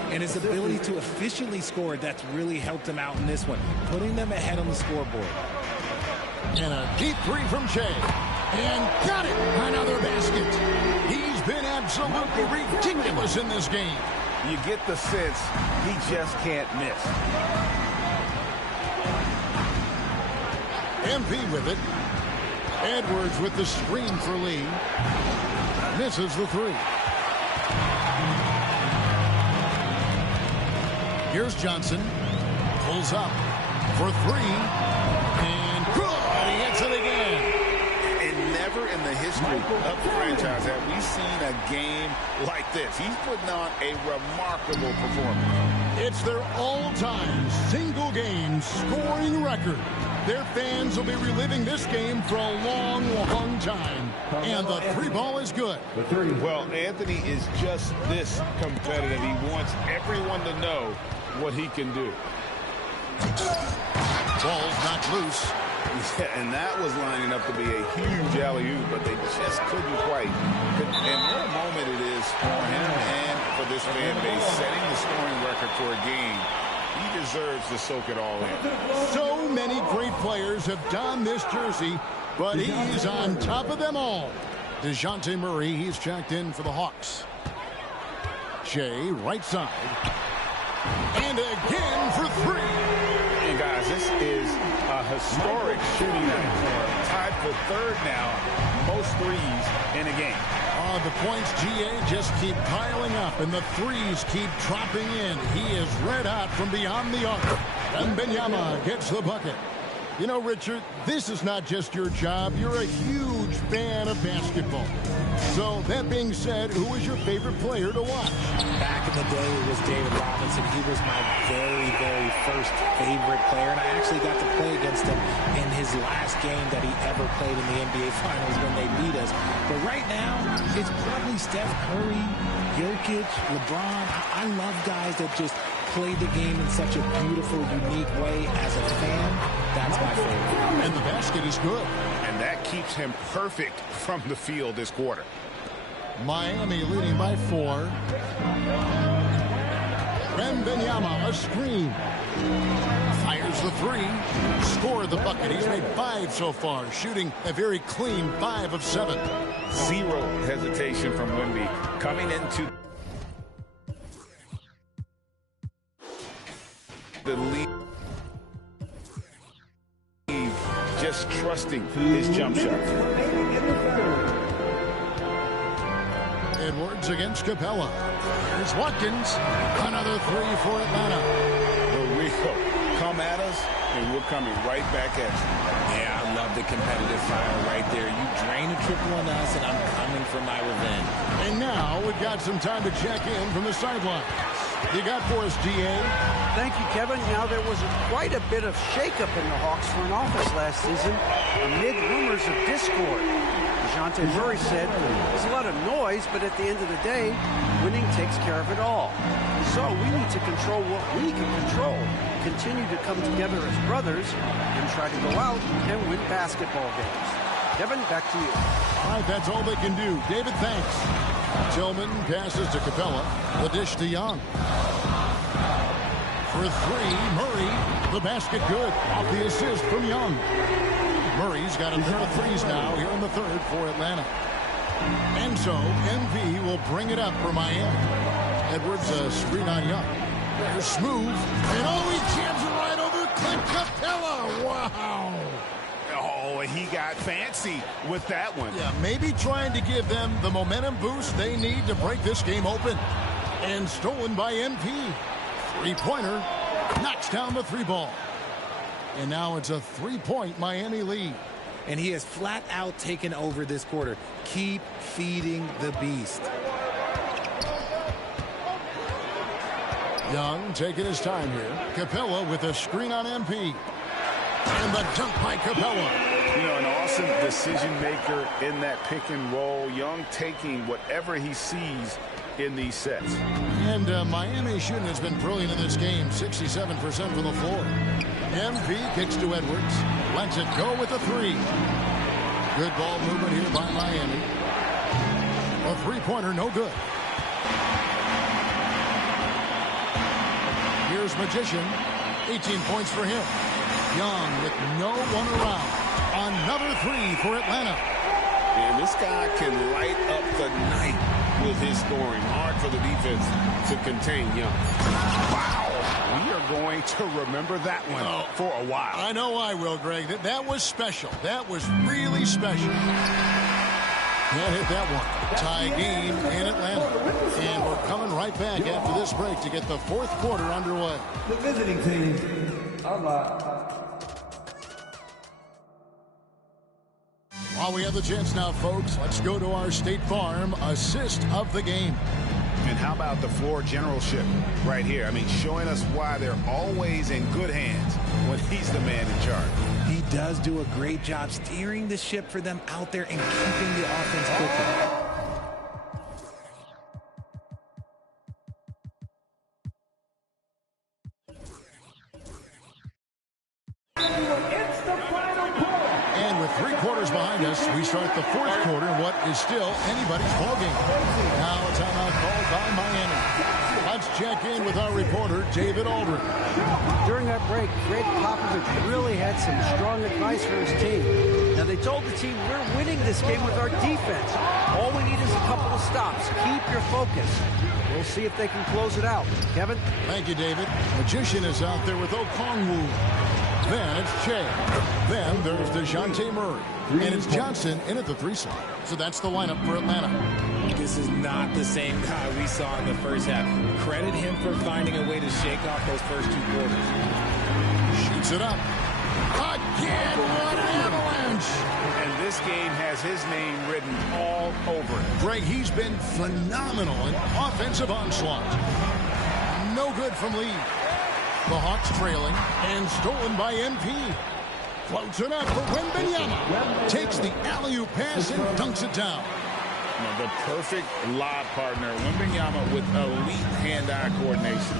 And his ability to efficiently score, that's really helped him out in this one, putting them ahead on the scoreboard. And a deep 3 from Che. And got it. Another basket. He's been absolutely ridiculous in this game. You get the sense he just can't miss. MP with it. Edwards with the screen for Lee. Misses the 3. Here's Johnson. Pulls up. for three. And good. He hits it again. And never in the history of the franchise have we seen a game like this. He's putting on a remarkable performance. It's their all-time single-game scoring record. Their fans will be reliving this game for a long, long time. And the three ball is good. Well, Anthony is just this competitive. He wants everyone to know what he can do. Ball's not loose. Yeah, and that was lining up to be a huge alley-oop, but they just couldn't quite. And what a moment it is for him and for this fan base, setting the scoring record for a game. He deserves to soak it all in. So many great players have donned this jersey, but he's on top of them all. DeJounte Murray, he's checked in for the Hawks. Jay, right side. And again for three. And guys, this is a historic shooting night. Tied for third now, most threes in a game. The points, GA, just keep piling up, and the threes keep dropping in. He is red hot from beyond the arc. And Wembanyama gets the bucket. You know, Richard, this is not just your job. You're a huge fan of basketball. So, that being said, who was your favorite player to watch? Back in the day, it was David Robinson. He was my very, very first favorite player, and I actually got to play against him in his last game that he ever played in the NBA Finals when they beat us. But right now, it's probably Steph Curry, Jokic, LeBron. I love guys that just play the game in such a beautiful, unique way. As a fan, that's my favorite. And the basket is good. And that keeps him perfect from the field this quarter. Miami leading by 4. Wembanyama, a screen. Fires the three. Scored the bucket. He's made 5 so far, shooting a very clean 5 of 7. Zero hesitation from Wemby coming into the lead. Just trusting his jump shot. Edwards against Capella. Here's Watkins. Another 3 for Atlanta. Here we go. Come at us, and we're coming right back at you. Yeah, I love the competitive fire right there. You drain a triple on us, and I'm coming for my revenge. And now we've got some time to check in from the sideline. You got for us, DA? Thank you, Kevin. Now, there was quite a bit of shakeup in the Hawks front office last season amid rumors of discord. DeJounte Murray said there's a lot of noise, but at the end of the day, winning takes care of it all. So we need to control what we can control, continue to come together as brothers, and try to go out and win basketball games. Kevin, back to you. All right, that's all they can do. David, thanks. Tillman passes to Capella. The dish to Young. For 3, Murray. The basket good. Off the assist from Young. Murray's got a pair of threes now here in the third for Atlanta. And so, MP will bring it up for Miami. Edwards, screen on Young. There's Smoove. And he jams it right over Clint Capella. Wow. Oh, he got fancy with that one. Yeah, maybe trying to give them the momentum boost they need to break this game open. And stolen by MP. 3-pointer. Knocks down the 3 ball. And now it's a 3-point Miami lead. And he has flat out taken over this quarter. Keep feeding the beast. Young taking his time here. Capella with a screen on MP. And the dunk by Capella. You know, an awesome decision maker in that pick and roll. Young taking whatever he sees in these sets. And Miami shooting has been brilliant in this game. 67% from the floor. MP kicks to Edwards. Lets it go with a 3. Good ball movement here by Miami. A 3-pointer, no good. Here's Magician. 18 points for him. Young with no one around. Another 3 for Atlanta. And this guy can light up the night with his scoring. Hard for the defense to contain Young. Wow. We are going to remember that one for a while. I know I will, Greg. That was special. That was really special. Can't hit that one. Tie game in Atlanta. And we're coming right back after this break to get the 4th quarter underway. The visiting team While we have the chance now, folks, let's go to our State Farm assist of the game. And how about the floor generalship right here? I mean, showing us why they're always in good hands when he's the man in charge. He does do a great job steering the ship for them out there and keeping the offense cooking. And with 3 quarters behind us, we start the 4th quarter in what is still anybody's ballgame. Now a timeout called by Miami. Let's check in with our reporter, David Aldridge. During that break, Greg Popovich really had some strong advice for his team. Now, they told the team, we're winning this game with our defense. All we need is a couple of stops. Keep your focus. We'll see if they can close it out. Kevin? Thank you, David. Magician is out there with Okongwu. Then it's Che. Then there's DeJounte Murray. And it's Johnson in at the 3 slot. So that's the lineup for Atlanta. This is not the same guy we saw in the first half. Credit him for finding a way to shake off those first 2 quarters. Shoots it up. Again, what an avalanche. And this game has his name written all over it. Greg, he's been phenomenal in offensive onslaught. No good from Lee. The Hawks trailing and stolen by MP. Floats it up for Wembanyama. Takes the alley-oop pass and dunks it down. Now, the perfect lob partner, Wembanyama, with elite hand-eye coordination.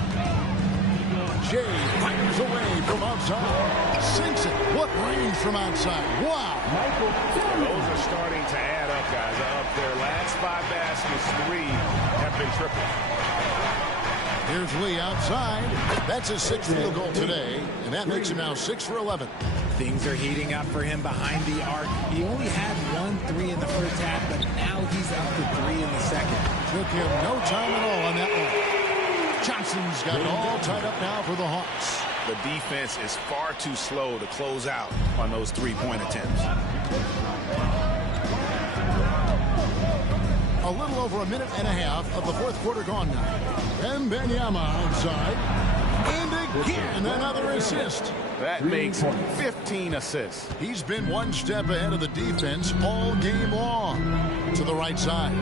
Jay fires away from outside. Sinks it. What range from outside. Wow. Those are starting to add up, guys. Up their last 5 baskets, 3 have been triple. Here's Lee outside. That's his 6th field goal today, and that makes him now 6 for 11. Things are heating up for him behind the arc. He only had 1 3 in the first half, but now he's up to 3 in the second. Took him no time at all on that one. Johnson's got it all tied up now for the Hawks. The defense is far too slow to close out on those 3-point attempts. A little over a minute and a half of the 4th quarter gone now. Wembanyama outside. And again, another assist. That makes 15 assists. He's been 1 step ahead of the defense all game long. To the right side.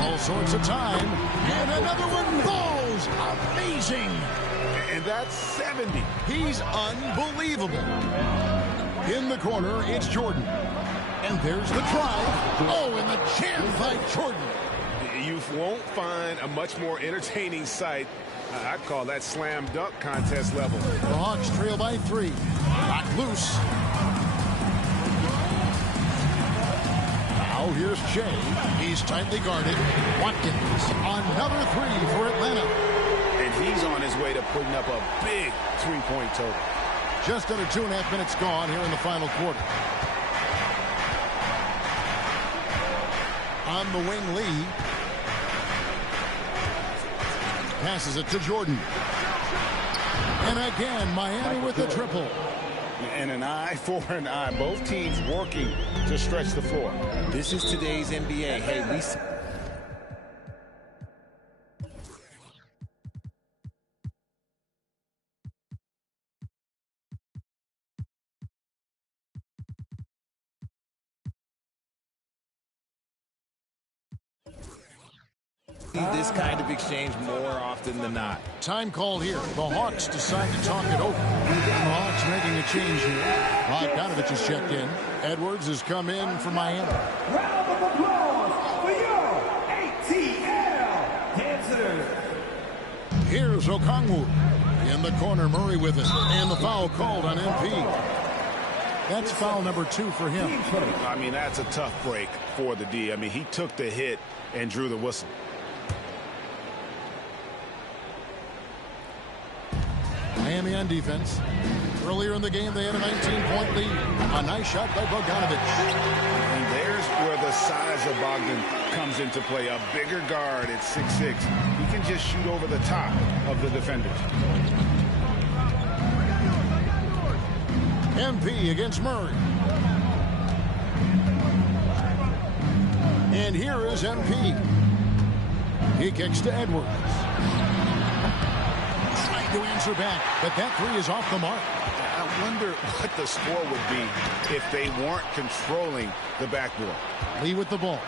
All sorts of time. And another one falls. Amazing. And that's 70. He's unbelievable. In the corner, it's Jordan. And there's the try. Oh, and the jam by Jordan. You won't find a much more entertaining sight. I'd call that slam dunk contest level. The Hawks trail by 3. Knocked loose. Now here's Shea. He's tightly guarded. Watkins. Another 3 for Atlanta. And he's on his way to putting up a big 3-point total. Just under 2.5 minutes gone here in the final quarter. On the wing, Lee. Passes it to Jordan. And again, Miami with the triple. And an eye for an eye. Both teams working to stretch the floor. This is today's NBA. Hey, we... this kind of exchange more often than not. Time called here. The Hawks decide to talk it over. The Hawks making a change here. Bogdanovich has checked in. Edwards has come in for Miami. Round of applause for your ATL dancers. Here's Okongwu. In the corner, Murray with it. And the foul called on MP. That's foul number 2 for him. I mean, that's a tough break for the D. I mean, he took the hit and drew the whistle. Miami on defense. Earlier in the game, they had a 19-point lead. A nice shot by Bogdanovich. And there's where the size of Bogdan comes into play. A bigger guard at 6'6". He can just shoot over the top of the defenders. MP against Murray. And here is MP. He kicks to Edwards. To answer back, but that 3 is off the mark. I wonder what the score would be if they weren't controlling the backboard. Lee with the ball.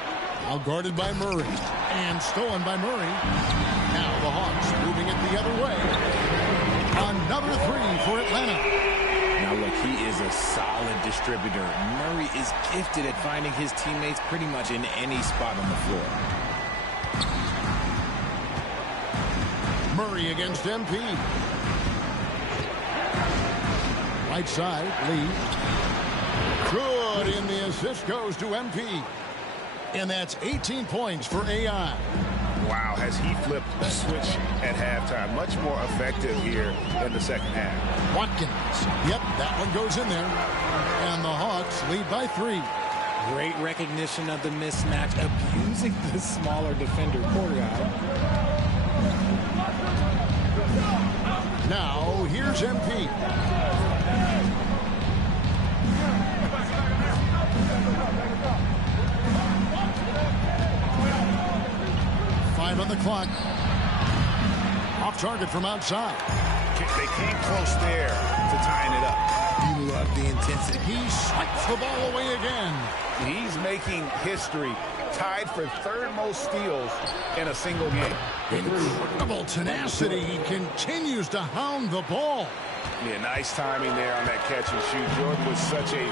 Now guarded by Murray. And stolen by Murray. Now the Hawks moving it the other way. Another three for Atlanta. Now look, he is a solid distributor. Murray is gifted at finding his teammates pretty much in any spot on the floor. Murray against MP. Right side, Lee. Good, and the assist goes to MP. And that's 18 points for AI. Wow, has he flipped the switch at halftime? Much more effective here in the second half. Watkins. Yep, that one goes in there. And the Hawks lead by 3. Great recognition of the mismatch, abusing the smaller defender, poor guy. Now, here's MP. Five on the clock. Off target from outside. They came close there to tying it up. You love the intensity. He swipes the ball away again. He's making history, tied for third most steals in a single game. Incredible tenacity. He continues to hound the ball. Yeah, nice timing there on that catch and shoot. Jordan was such a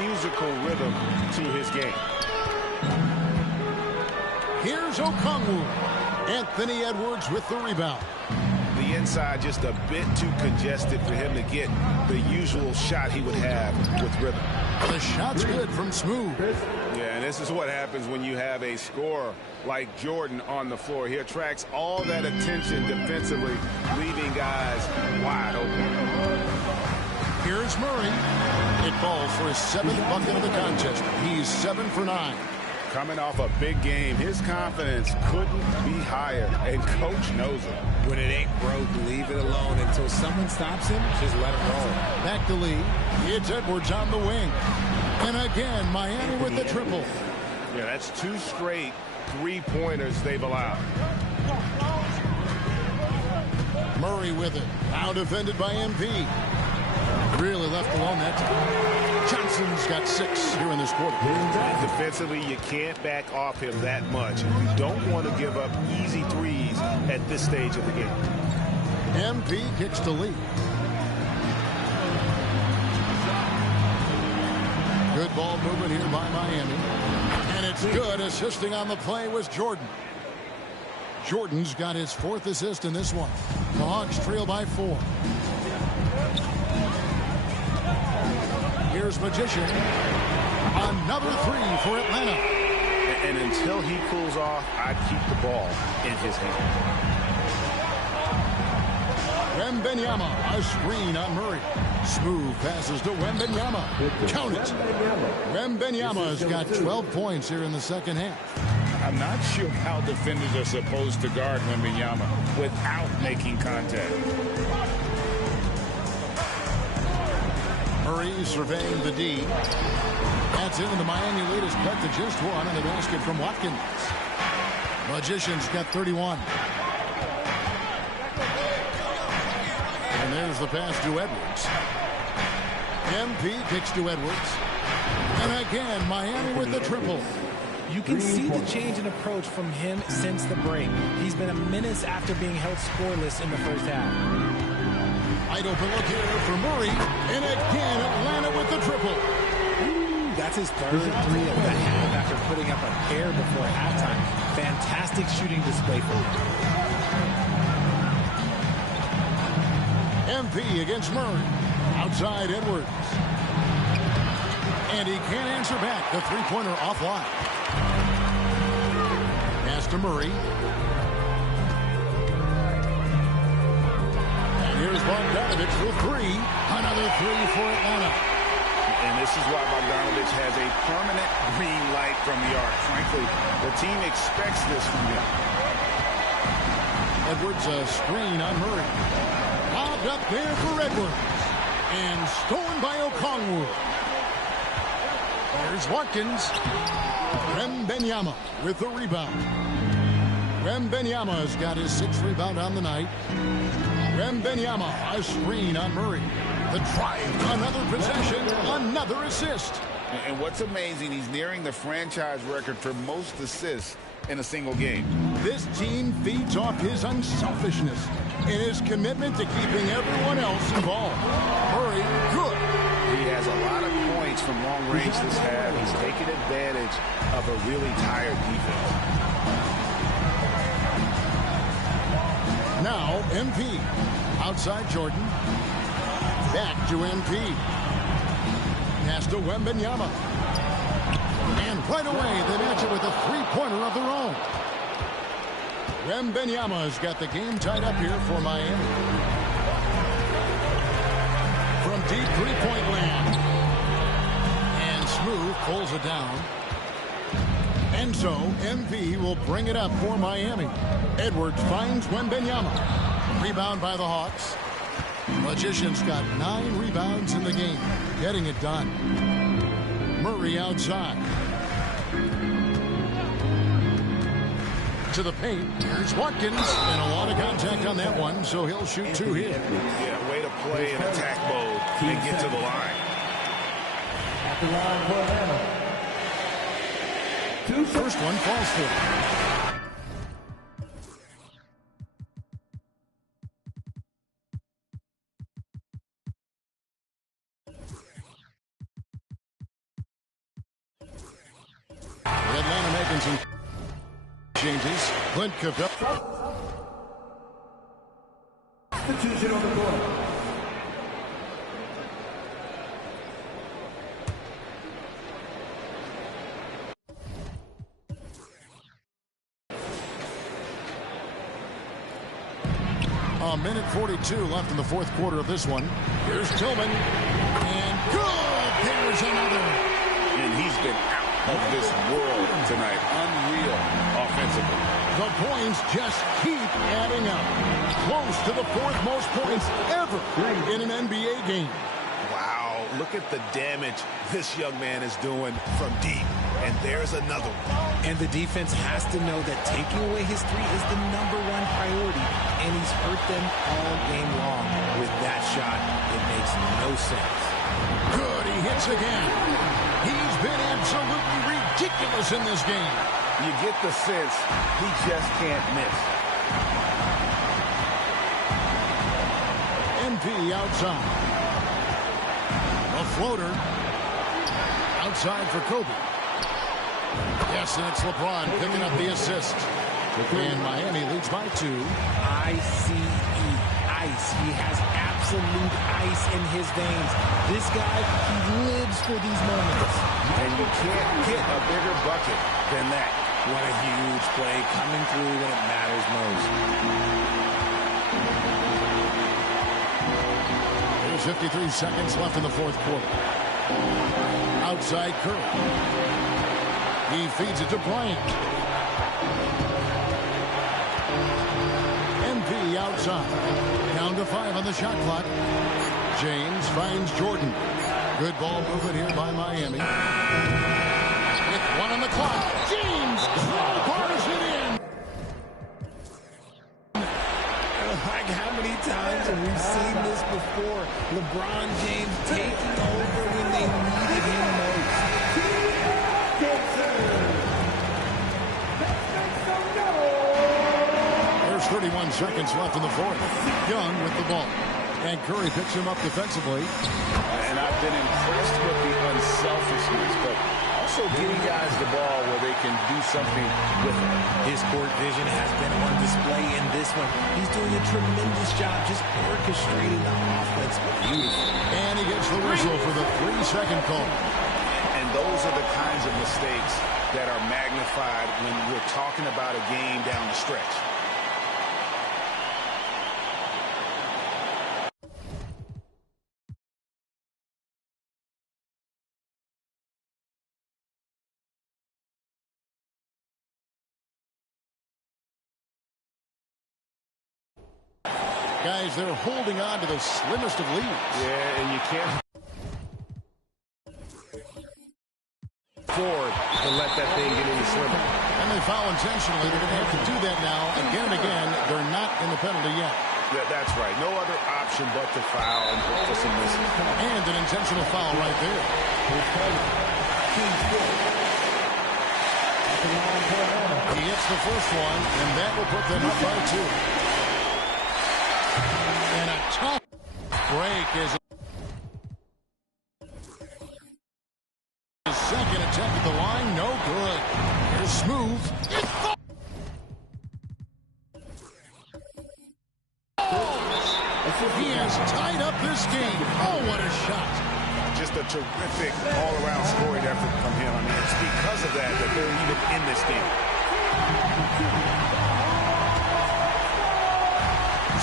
musical rhythm to his game. Here's Okongwu. Anthony Edwards with the rebound. The inside just a bit too congested for him to get the usual shot he would have with rhythm. The shot's good from Smoove. Yeah, and this is what happens when you have a scorer like Jordan on the floor. He attracts all that attention defensively, leaving guys wide open. Here's Murray. It falls for his 7th bucket of the contest. He's 7 for 9. Coming off a big game, his confidence couldn't be higher, and coach knows it. When it ain't broke, leave it alone until someone stops him. Just let him roll. Back to Lee. It's Edwards on the wing. And again, Miami with the triple. Yeah, that's 2 straight three-pointers they've allowed. Murray with it. Now defended by MP. Really left alone that time. Johnson's got 6 here in this quarter. Defensively, you can't back off him that much. You don't want to give up easy threes at this stage of the game. MP kicks to Lee. Good ball movement here by Miami. And it's good. Assisting on the play was Jordan. Jordan's got his 4th assist in this one. The Hawks trail by 4. Here's Magician. Another 3 for Atlanta. And until he cools off, I'd keep the ball in his hand. Wembanyama, a screen on Murray. Smoove passes to Wembanyama. Count it. Wembanyama's got 12 points here in the second half. I'm not sure how defenders are supposed to guard Wembanyama without making contact. Murray surveying the D. That's in, and the Miami lead is cut to just 1 on the basket from Watkins. Magician's got 31. And there's the pass to Edwards. MP kicks to Edwards. And again, Miami with the triple. You can see the change in approach from him since the break. He's been a menace after being held scoreless in the first half. Wide open look here for Murray. And again, Atlanta with the triple. Ooh, that's his 3rd 3 of the half after putting up a pair before halftime. Fantastic shooting display for him. MP against Murray. Outside Edwards. And he can't answer back. The 3-pointer offline. Pass to Murray. And here's Bogdanovich for 3. Another 3 for Atlanta. And this is why Bogdanovich has a permanent green light from the arc. Frankly, the team expects this from him. Edwards a screen on Murray. Lobbed up there for Edwards. And stolen by Okongwu. There's Watkins. Wembanyama with the rebound. Wembanyama's got his 6th rebound on the night. Wembanyama, a screen on Murray. The drive, another possession, another assist. And what's amazing, he's nearing the franchise record for most assists in a single game. This team feeds off his unselfishness and his commitment to keeping everyone else involved. Murray, good. He has a lot of points from long range this half. He's taken advantage of a really tired defense. Now, MP. Outside Jordan. Back to MP. Pass to Wembanyama. And right away, they match it with a three-pointer of their own. Wembanyama's got the game tied up here for Miami. From deep three-point land. And Smoove pulls it down. And so, MP will bring it up for Miami. Edwards finds Wembanyama. Rebound by the Hawks. Magician's got 9 rebounds in the game. Getting it done. Murray outside. To the paint. Here's Watkins. And a lot of contact on that one, so he'll shoot 2 here. Yeah, way to play in attack mode and get to the line. At the line for Atlanta. First one falls through. Atlanta making some changes. Clint Capella. Substitution on the court. A minute 42 left in the fourth quarter of this one. Here's Tillman. And good! There's another. And he's been out of this world tonight. Unreal offensively. The points just keep adding up. Close to the 4th most points ever in an NBA game. Wow, look at the damage this young man is doing from deep. And there's another one. And the defense has to know that taking away his 3 is the #1 priority. And he's hurt them all game long. With that shot, it makes no sense. Good, he hits again. He's been absolutely ridiculous in this game. You get the sense he just can't miss. MP outside. A floater. Outside for Kobe. Yes, and it's LeBron picking up the assist. And Miami leads by 2. ICE. Ice. He has absolute ice in his veins. This guy, he lives for these moments. And you can't get a bigger bucket than that. What a huge play coming through when it matters most. There's 53 seconds left in the fourth quarter. Outside Curry. He feeds it to Bryant. MP outside. Down to 5 on the shot clock. James finds Jordan. Good ball movement here by Miami. With 1 on the clock. James bars it in. Like how many times have we seen this before? LeBron James taking over when they needed him most. There's 31 seconds left in the fourth. Young with the ball. And Curry picks him up defensively. And I've been impressed with the unselfishness, but also getting guys the ball where they can do something with it. His court vision has been on display in this one. He's doing a tremendous job just orchestrating the offense beautifully. And he gets the whistle for the 3-second call. And those are the kinds of mistakes that are magnified when we're talking about a game down the stretch. Guys, they're holding on to the slimmest of leads. Yeah, and you can't afford to let that thing get any slimmer. And they foul intentionally. They're going to have to do that now again and again. They're not in the penalty yet. That's right. No other option but to foul and hope for some misses. And an intentional foul right there. He hits the first one, and that will put them up by 2. And a tough break is his second attempt at the line. No good. Here's Smoove. He has tied up this game. Oh, what a shot. Just a terrific all-around scoring effort from him. I mean, it's because of that they're even in this game.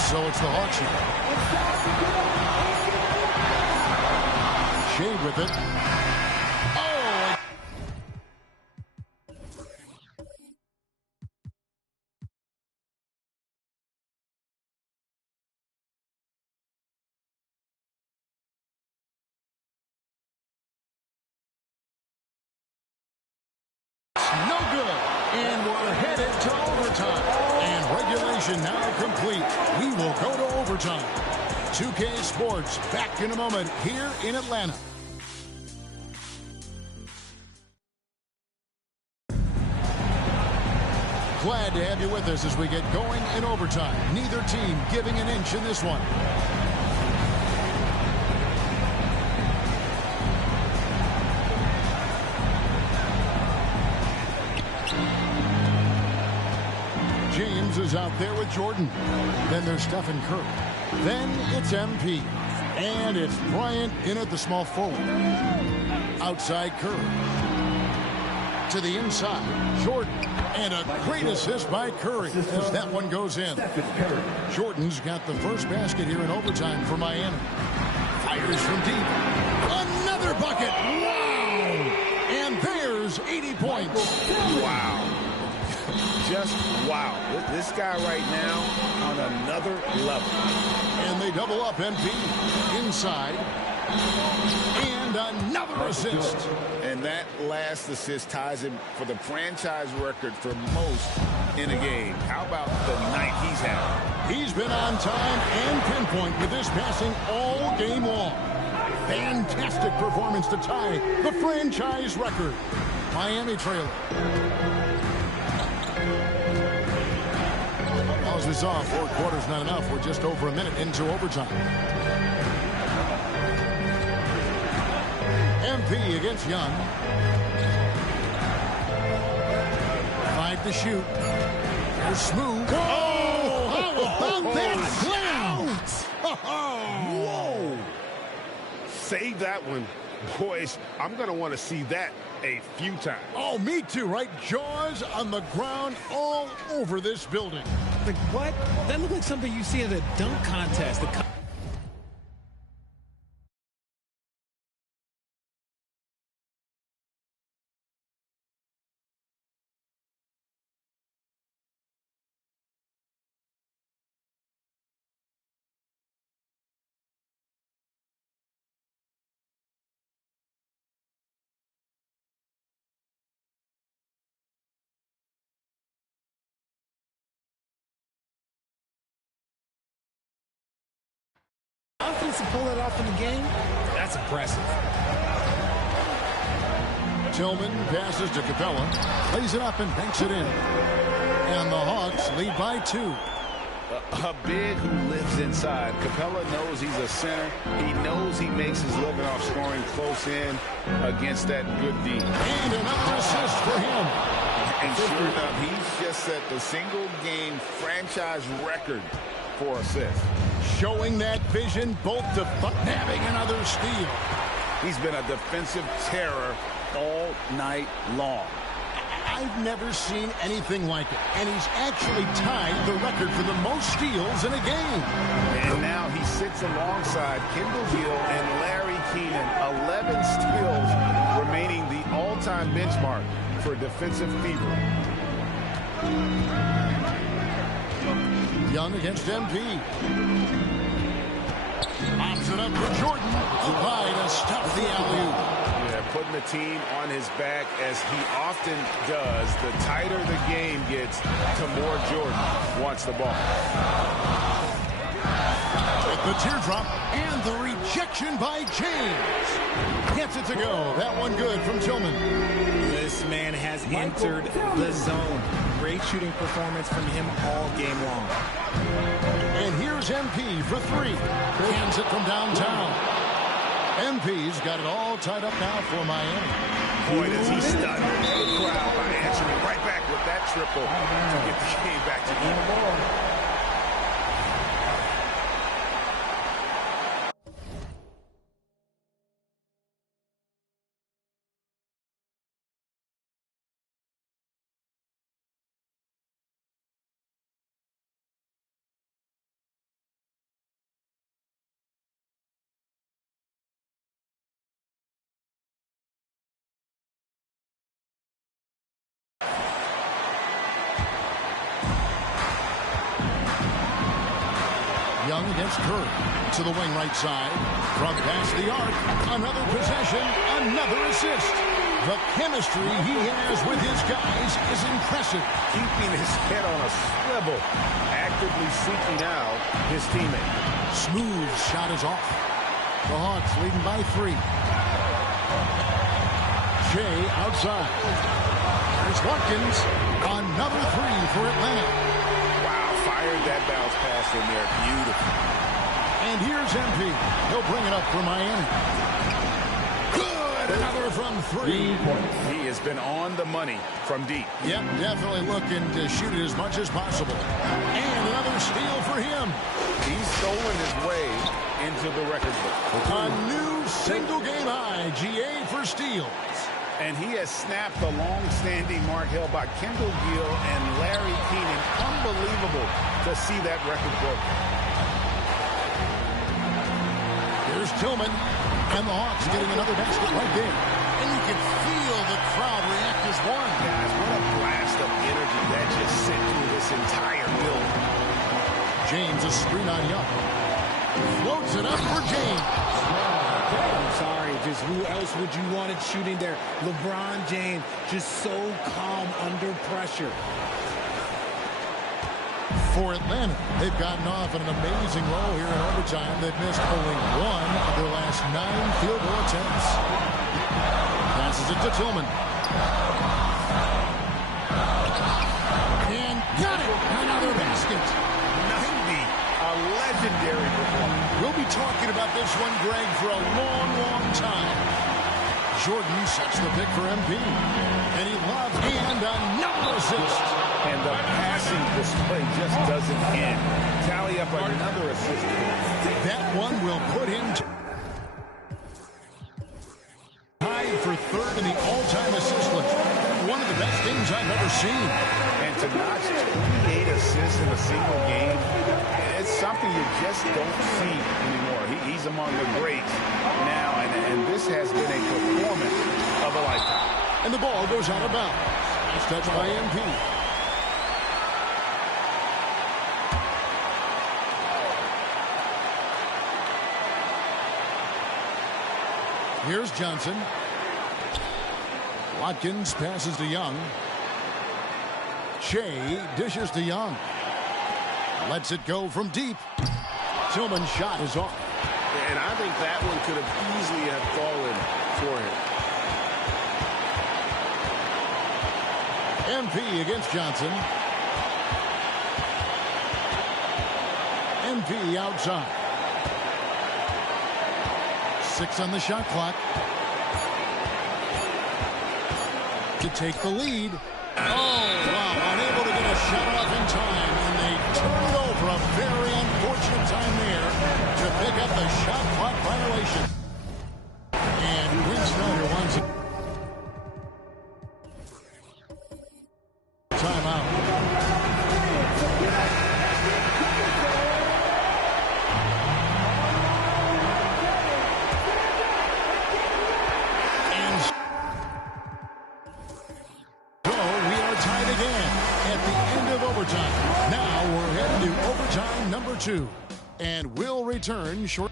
So it's the Hawks here. Shade with it. Oh! No good. And we're headed to overtime. And regulation now complete. We will go to overtime. 2K Sports back in a moment here in Atlanta. Glad to have you with us as we get going in overtime. Neither team giving an inch in this one. James is out there with Jordan. Then there's Stephen Curry. Then it's MP. And it's Bryant in at the small forward. Outside Curry. To the inside. Jordan. And a great assist by Curry as that one goes in. Jordan's got the first basket here in overtime for Miami. Fires from deep. Another bucket. Wow! And there's 80 points. Wow. Just wow. This guy right now on another level. And they double up MP. Inside. And another assist. And that last assist ties him for the franchise record for most in a game. How about the night he's had? He's been on time and pinpoint with this passing all game long. Fantastic performance to tie the franchise record. Miami trailer. As we saw, 4 quarters not enough. We're just over a minute into overtime. MP against Young. 5 to shoot. Here's Smoove. Oh, how about that slam? Whoa. Save that one. Boys, I'm going to want to see that a few times. Oh, me too, right? Jaws on the ground all over this building. Like, what? That looked like something you see at a dunk contest. Confidence to pull it off in the game, that's impressive. Tillman passes to Capella, lays it up and banks it in. And the Hawks lead by 2. A big who lives inside. Capella knows he's a center. He knows he makes his living off scoring close in against that good D. And another assist for him. And sure enough, he's just set the single-game franchise record for assists. Showing that vision both to having another steal. He's been a defensive terror all night long. I've never seen anything like it. And he's actually tied the record for the most steals in a game. And now he sits alongside Kendall Gill and Larry Keenan. 11 steals remaining the all-time benchmark for defensive fever. Young against MP. Pops it up for Jordan. By to stop the alley-oop. Yeah, putting the team on his back as he often does. The tighter the game gets, the more Jordan wants the ball. The teardrop and the rejection by James. Gets it to go. That one good from Tillman. This man has entered the zone. Great shooting performance from him all game long. And here's MP for three. Hands it from downtown. MP's got it all tied up now for Miami. Boy, does he stun the crowd by answering right back with that triple to get the game back to even. Young against Curry. To the wing right side. From past the arc. Another possession. Another assist. The chemistry he has with his guys is impressive. Keeping his head on a swivel. Actively seeking out his teammate. Smoove shot is off. The Hawks leading by 3. Jay outside. There's Watkins. Another 3 for Atlanta. Fired that bounce pass in there. Beautiful. And here's MP. He'll bring it up for Miami. Good. Another from 3. He has been on the money from deep. Yep, definitely looking to shoot it as much as possible. And another steal for him. He's stolen his way into the record book. A new single-game high. GA for steals. And he has snapped the long-standing mark held by Kendall Gill and Larry Keenan. Unbelievable to see that record broken. Here's Tillman. And the Hawks getting another basket right there. And you can feel the crowd react as one. Guys, what a blast of energy that just sent through this entire building. James, a screen on Young. Floats it up for James. I'm sorry, just who else would you want it shooting there? LeBron James, just so calm under pressure. For Atlanta, they've gotten off on an amazing roll here in overtime. They've missed only 1 of their last 9 field goal attempts. Passes it to Tillman. And got it! Another basket. 90, a legendary performance. We'll be talking about this one, Greg, for a long, long time. Jordan sets the pick for MP. And he loves and another assist. And the passing display just doesn't end. Tally up another assist. That one will put him tied for 3rd in the all-time assist list. One of the best things I've ever seen. And to notch 28 assists in a single game, it's something you just don't see anymore. He's among the greats now, and this has been a performance of a lifetime. And the ball goes out of bounds. It's touched by MP. Here's Johnson. Watkins passes to Young. Shea dishes to Young. Lets it go from deep. Tillman's shot is off. And I think that one could have easily have fallen for him. MP against Johnson. MP outside. 6 on the shot clock. To take the lead. Oh, wow. Unable to get a shot off in time. And they turn it over. A very unfortunate time there to pick up the shot clock violation. And Quinn Snyder wants it. Timeout. Now we're heading to overtime number 2. And we'll return short.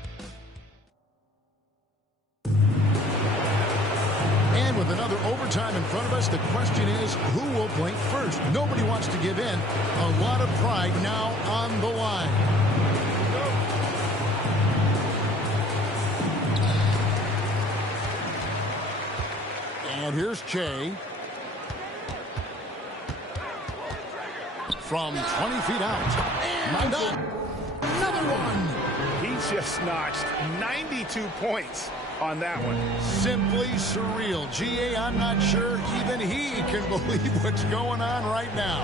And with another overtime in front of us, the question is, who will blink first? Nobody wants to give in. A lot of pride now on the line. And here's Che. From 20 feet out. And another one. He just notched 92 points on that one. Simply surreal. GA, I'm not sure even he can believe what's going on right now.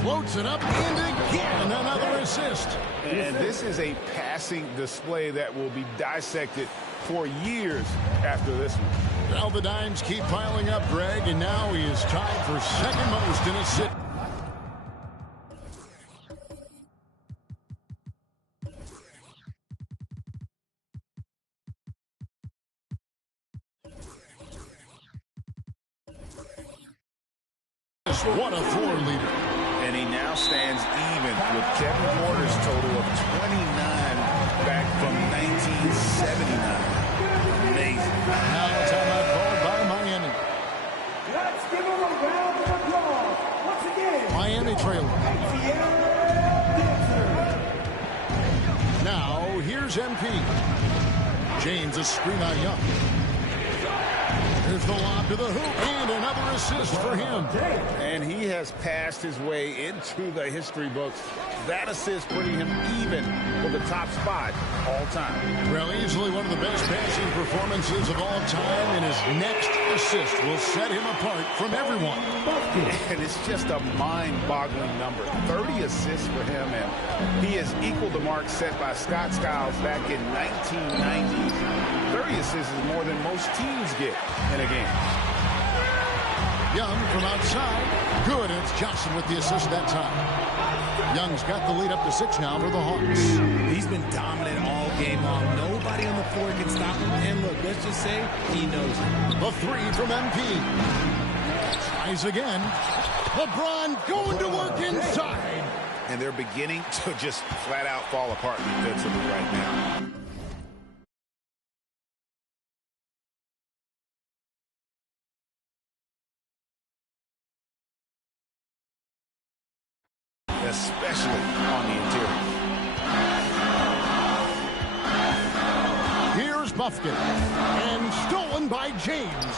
Floats it up and again another assist. And this is a passing display that will be dissected for years after this one. Well, the dimes keep piling up, Greg, and now he is tied for second most in assists. What a floor leader. And he now stands even with Kevin Porter's total of 29 back from 1979. Amazing. Now a timeout called by Miami. Let's give him a round of applause. Once again, Miami trailing. Now here's MP. James a screen on Young. Here's the lob to the hoop, and another assist for him. And he has passed his way into the history books. That assist putting him even for the top spot all time. Well, easily one of the best passing performances of all time, and his next assist will set him apart from everyone. And it's just a mind-boggling number. 30 assists for him, and he has equaled the mark set by Scott Skiles back in 1990. 30 assists is more than most teams get in a game. Young from outside. Good, and it's Johnson with the assist that time. Young's got the lead up to 6 now for the Hawks. He's been dominant all game long. Nobody on the floor can stop him. And look, let's just say he knows it. The three from MP. Tries again. LeBron going to work inside. And they're beginning to just flat out fall apart defensively right now. Especially on the interior. Here's Buffkin. And stolen by James.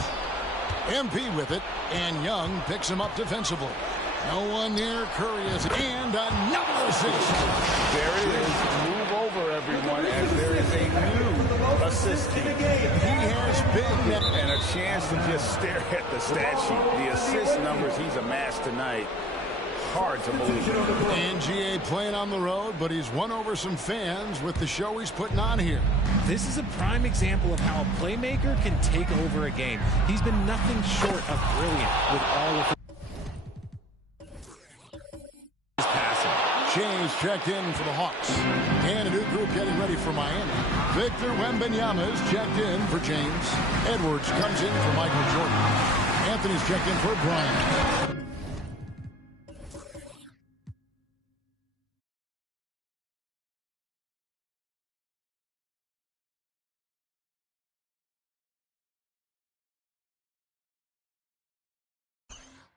MP with it. And Young picks him up defensively. No one near Curry is. And another assist. There it is. Move over, everyone, as there is a new assist. He has been. And a chance to just stare at the stat sheet. The assist numbers he's amassed tonight. Hard to believe. And GA playing on the road, but he's won over some fans with the show he's putting on here. This is a prime example of how a playmaker can take over a game. He's been nothing short of brilliant with all of his passing. James checked in for the Hawks. And a new group getting ready for Miami. Victor Wembanyama is checked in for James. Edwards comes in for Michael Jordan. Anthony's checked in for Bryant.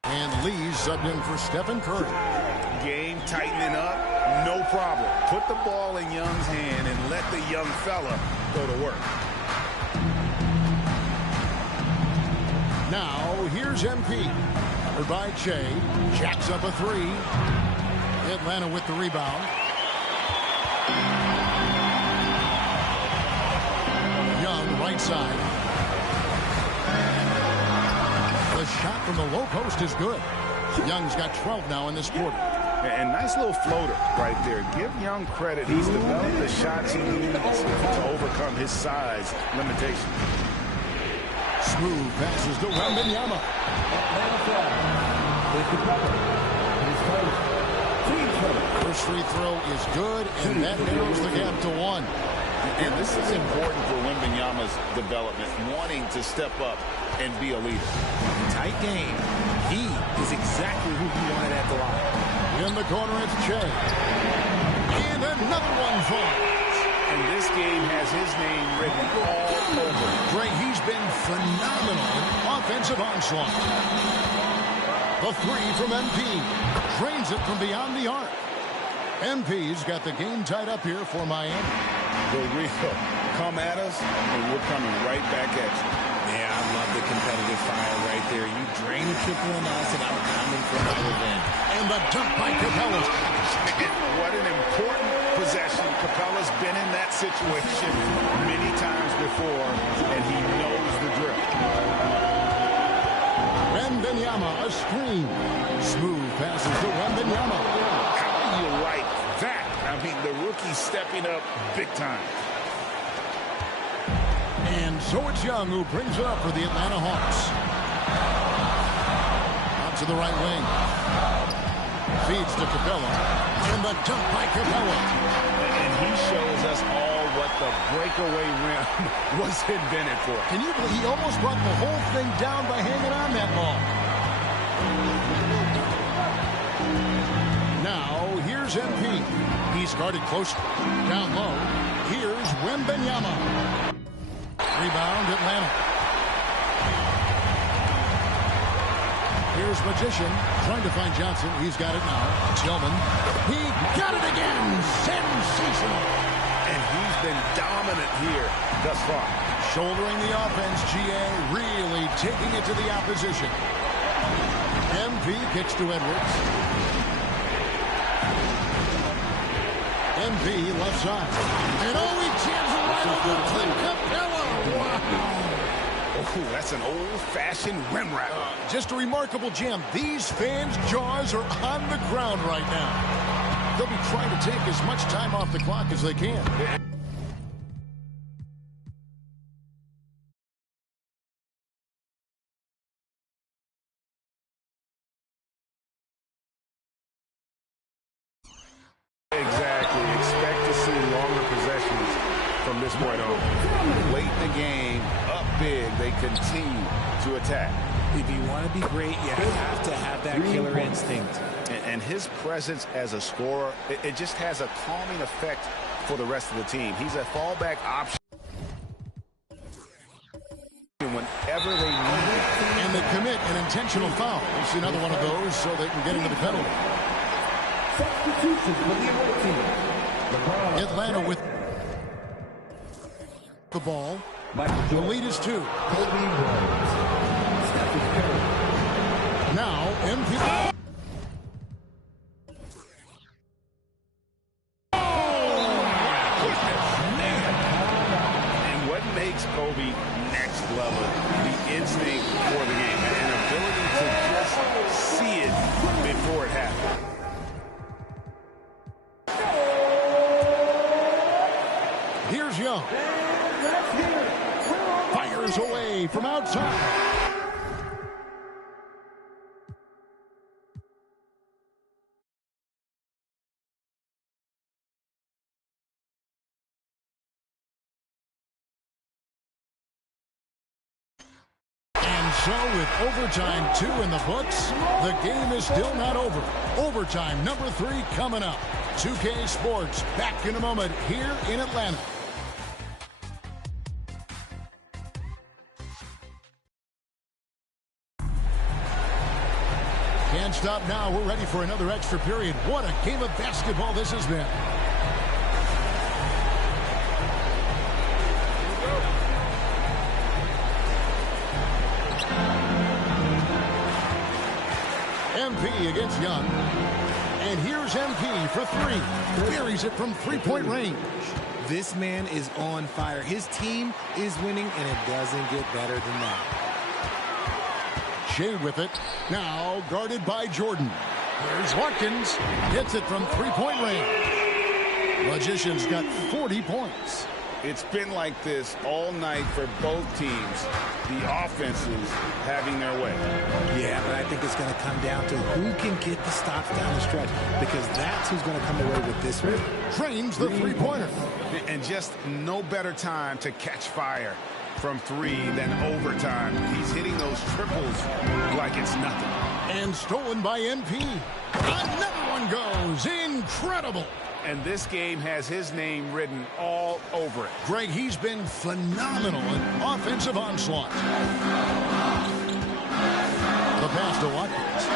And Lee's subbed in for Stephen Curry. Game tightening up, no problem. Put the ball in Young's hand and let the young fella go to work. Now, here's MP. Covered by Che. Jacks up a three. Atlanta with the rebound. Young, right side. The shot from the low post is good. Young's got 12 now in this quarter. And nice little floater right there. Give Young credit. He's developed the shots he needs to overcome his size limitation. Smoove passes to Wembanyama. First free throw is good, and that narrows the gap to 1. And this is important for Wembanyama's development, wanting to step up and be a leader. Tight game. He is exactly who he wanted at the line. In the corner, it's Che. And another one falls. And this game has his name written all over. Greg, he's been phenomenal in offensive onslaught. The three from MP. Drains it from beyond the arc. MP's got the game tied up here for Miami. The real come at us, and we're coming right back at you. Yeah, I love the competitive fire right there. You drain a triple on us, and I'm coming for my revenge. And the dunk by Capella. What an important possession. Capella's been in that situation many times before, and he knows the drill. Wembanyama, a screen. Smooth passes to Wembanyama. How do you like that? I mean, the rookie stepping up big time. And so it's Young who brings it up for the Atlanta Hawks. Out to the right wing. Feeds to Capella. And the dunk by Capella. And he shows us all what the breakaway rim was invented for. Can you believe he almost brought the whole thing down by hanging on that ball? Now, here's MP. He's guarded close. Down low. Here's Wembanyama. Rebound, Atlanta. Here's Magician trying to find Johnson. He's got it now. Tillman. He got it again. Sensational. And he's been dominant here thus far. Shouldering the offense, GA really taking it to the opposition. MP kicks to Edwards. MP left side. And he jams it right over Clint Capella. Wow. Oh, that's an old-fashioned rim wrap. Just a remarkable jam. These fans' jaws are on the ground right now. They'll be trying to take as much time off the clock as they can. Exactly. Expect to see longer possessions from this point on. Late in the game, up big, they continue to attack. If you want to be great, you have to have that killer instinct. And his presence as a scorer, it just has a calming effect for the rest of the team. He's a fallback option whenever they need it. And they commit an intentional foul. We'll see another one of those so they can get into the penalty. Substitution for the other team. Atlanta with the ball. The lead is 2. Now, MP. And what makes Kobe next level? The instinct for the game. An ability to just see it before it happens. Here's Young. Fires away from outside. And so with overtime 2 in the books, the game is still not over. Overtime number 3 coming up. 2K Sports back in a moment here in Atlanta. Can't stop now. We're ready for another extra period. What a game of basketball this has been. MP against Young. And here's MP for 3. Buries it from three-point range. This man is on fire. His team is winning, and it doesn't get better than that. Shea with it. Now guarded by Jordan. Here's Watkins. Hits it from three-point range. Magician's got 40 points. It's been like this all night for both teams. The offenses having their way. Yeah, but I think it's going to come down to who can get the stops down the stretch, because that's who's going to come away with this one. Drains the three-pointer. And just no better time to catch fire from 3 than overtime. He's hitting those triples like it's nothing. And stolen by MP. Another one goes. Incredible. And this game has his name written all over it. Greg, he's been phenomenal in offensive onslaught. The pass to Watkins.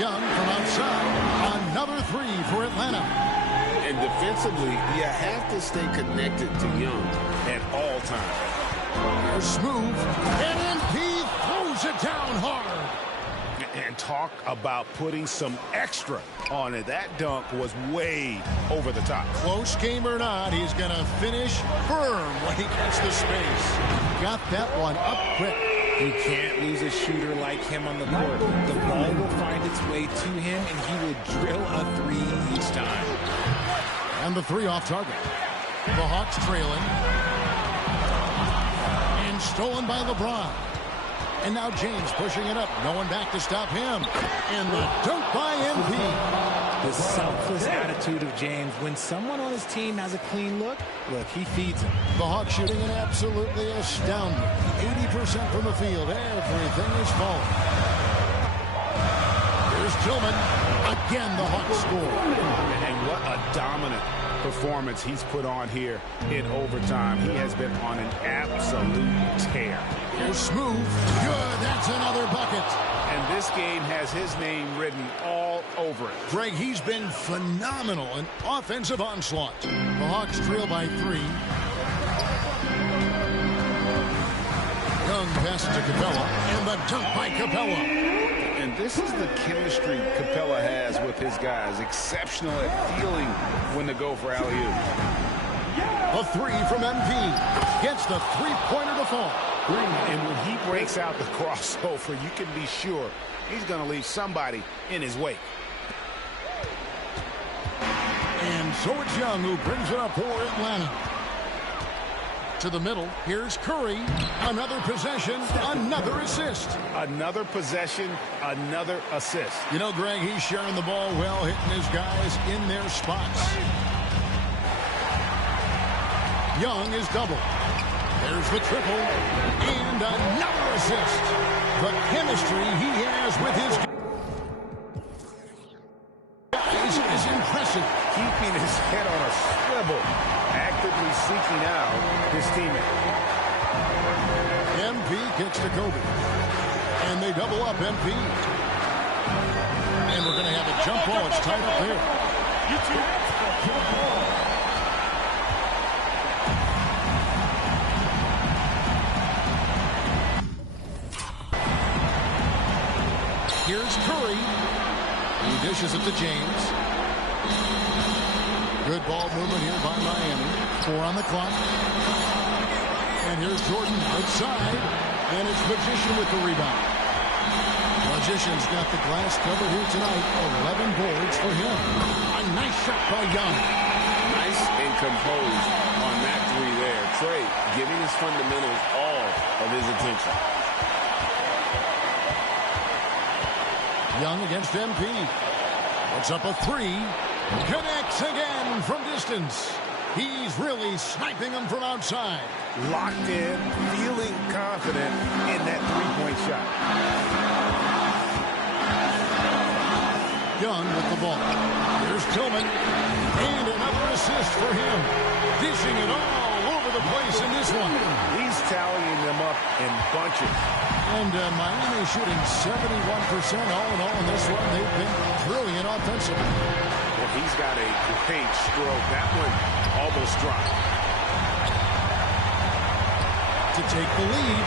Young from outside. Another 3 for Atlanta. And defensively, you have to stay connected to Young at all times. Here's Smoove, and MP throws it down hard. And talk about putting some extra on it. That dunk was way over the top. Close game or not, he's going to finish firm when he gets the space. Got that one up quick. You can't lose a shooter like him on the court. The ball will find its way to him, and he will drill a three each time. And the three off target. The Hawks trailing. And stolen by LeBron. And now James pushing it up. No one back to stop him. And the dunk by MP. The selfless attitude of James. When someone on his team has a clean look, he feeds him. The Hawks shooting an absolutely astounding 80% from the field. Everything is falling. Here's Tillman. Again, the Hawks score. And what a dominant performance he's put on here in overtime. He has been on an absolute tear. Here's Smoove. Good. That's another bucket. And this game has his name written all over it. Greg, he's been phenomenal in offensive onslaught. The Hawks trail by 3. Young passes to Capella. And the dunk by Capella. And this is the chemistry Capella has with his guys. Exceptional at feeling when to go for alley-oop. A 3 from MP. Gets the three-pointer to fall. And when he breaks out the crossover, you can be sure he's going to leave somebody in his wake. And so it's Young who brings it up for Atlanta. To the middle, here's Curry. Another possession, another assist. Another possession, another assist. You know, Greg, he's sharing the ball well, hitting his guys in their spots. Young is double. There's the triple. And another assist. The chemistry he has with his guys is impressive. Keeping his head on a swivel. Actively seeking out his teammate. MP kicks to Kobe. And they double up MP. And we're going to have a jump ball. It's tied up there. Here's Curry. He dishes it to James. Good ball movement here by Miami. 4 on the clock. And here's Jordan outside. And it's Magician with the rebound. Magician's got the glass covered here tonight. 11 boards for him. A nice shot by Young. Nice and composed on that 3 there. Trey giving his fundamentals all of his attention. Young against MP. Puts up a 3. Connects again from distance. He's really sniping them from outside. Locked in, feeling confident in that three-point shot. Young with the ball. Here's Tillman. And another assist for him. Dishing it all over the place in this one. He's tallying them up in bunches. And Miami shooting 71% all in all in this one. They've been brilliant offensively. Well, he's got a great stroke. That one almost dropped. To take the lead.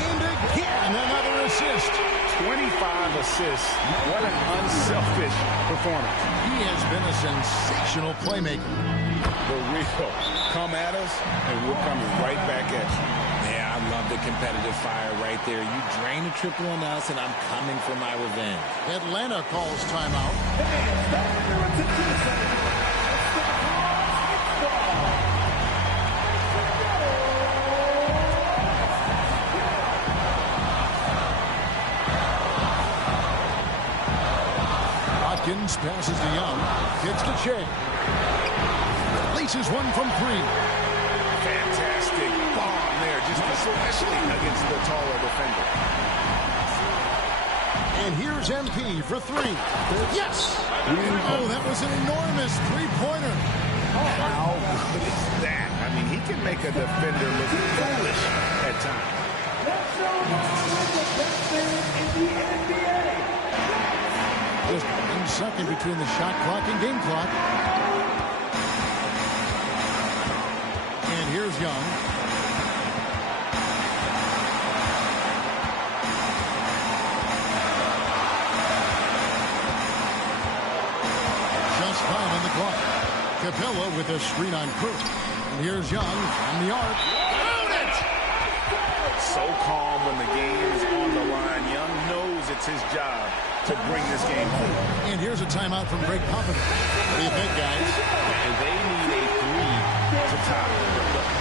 And again, another assist. 25 assists. What an unselfish performance. He has been a sensational playmaker. The real come at us, and we're coming right back at you. Yeah, I love the competitive fire right there. You drain a triple on us, and I'm coming for my revenge. Atlanta calls timeout. Watkins passes to Young. Gets to Che. Laces one from 3. Fantastic bomb there, just especially against the taller defender. And here's MP for 3. Yes! Oh, that was an enormous three-pointer. How good is that? I mean, he can make a defender look foolish at times. Just 1 second between the shot clock and game clock. And here's Young. LeBron. Capella with a screen on Curry. And here's Young on the arc. Count it! So calm when the game is on the line. Young knows it's his job to bring this game home. And here's a timeout from Greg Popovich. What do you think, guys? And they need a 3 to tie.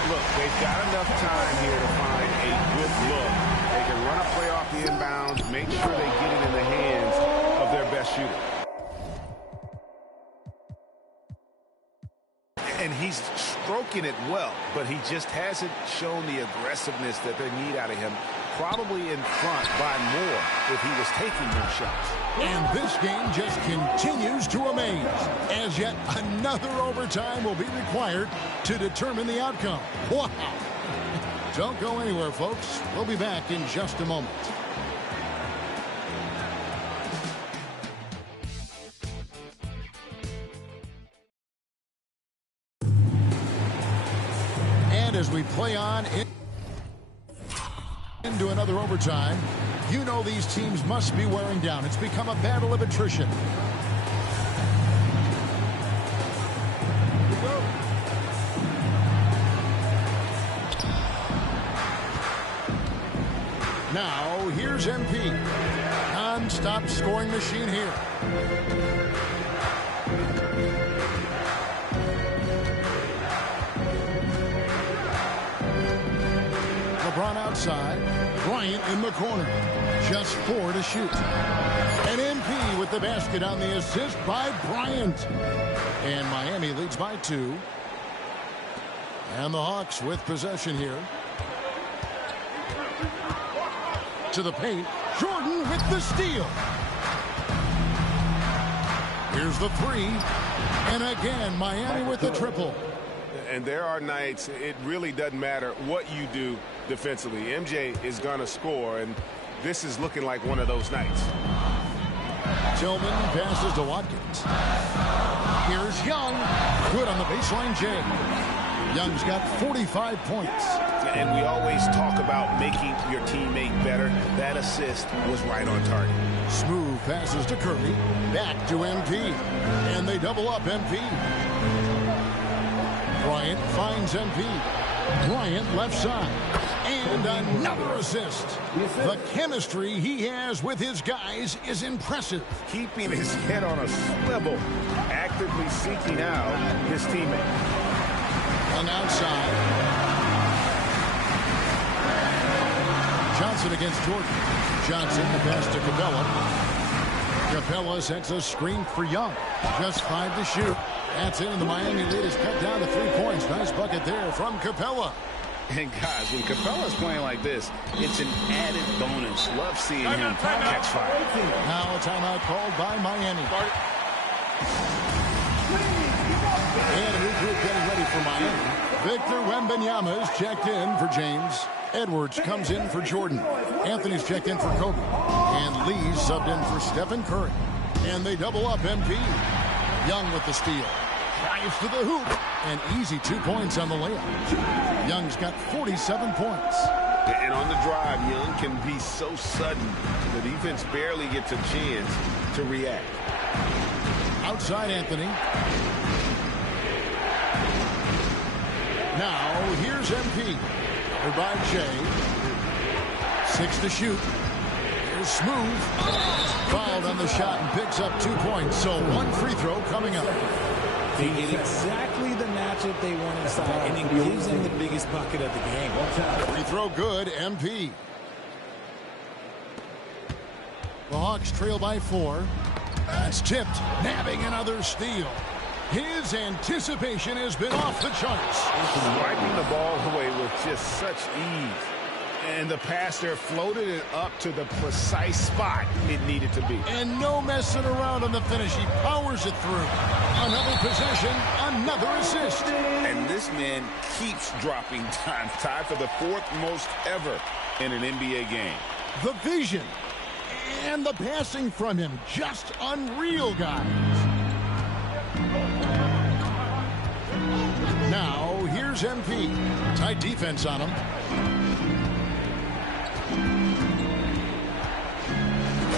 Look, they've got enough time here to find a good look. They can run a play off the inbounds, make sure they get it in the hands of their best shooter. And he's stroking it well, but he just hasn't shown the aggressiveness that they need out of him. Probably in front by more if he was taking more shots. And this game just continues to amaze, as yet another overtime will be required to determine the outcome. Wow! Don't go anywhere, folks. We'll be back in just a moment. And as we play on into another overtime, you know these teams must be wearing down. It's become a battle of attrition. Now, here's MP. Non-stop scoring machine here. LeBron outside. Bryant in the corner. Just 4 to shoot. And MP with the basket on the assist by Bryant. And Miami leads by 2. And the Hawks with possession here. To the paint. Jordan with the steal. Here's the 3. And again, Miami with the triple. And there are nights it really doesn't matter what you do defensively. MJ is going to score, and this is looking like one of those nights. Tillman passes to Watkins. Here's Young. Good on the baseline, Jay. Young's got 45 points. And we always talk about making your teammate better. That assist was right on target. Smoove passes to Curry. Back to MP. And they double up MP. Bryant finds MP. Bryant left side. And another assist. The chemistry he has with his guys is impressive. Keeping his head on a swivel. Actively seeking out his teammate. On outside. Johnson against Jordan. Johnson, the pass to Capella. Capella sets a screen for Young. Just 5 to shoot. That's it, and the Miami lead is cut down to 3 points. Nice bucket there from Capella. And guys, when Capella's playing like this, it's an added bonus. Love seeing him catch fire. Now a timeout called by Miami. And a new group getting ready for Miami. Victor Wembanyama is checked in for James. Edwards comes in for Jordan. Anthony's checked in for Kobe. And Lee's subbed in for Stephen Curry. And they double up MP. Young with the steal. Drives to the hoop. And easy 2 points on the layup. Young's got 47 points. And on the drive, Young can be so sudden. The defense barely gets a chance to react. Outside Anthony. Now, here's MP. By Jay. 6 to shoot. Here's Smoove. Fouled on the shot and picks up 2 points. So 1 free throw coming up. They get exactly the matchup they want inside, and it gives them the biggest bucket of the game. Free throw good, MP. The Hawks trail by 4. That's tipped. Nabbing another steal. His anticipation has been off the charts. Wiping the ball away with just such ease. And the passer floated it up to the precise spot it needed to be. And no messing around on the finish. He powers it through. Another possession, another assist. And this man keeps dropping time. Tied for the 4th most ever in an NBA game. The vision and the passing from him. Just unreal, guys. Now, here's MP. Tight defense on him.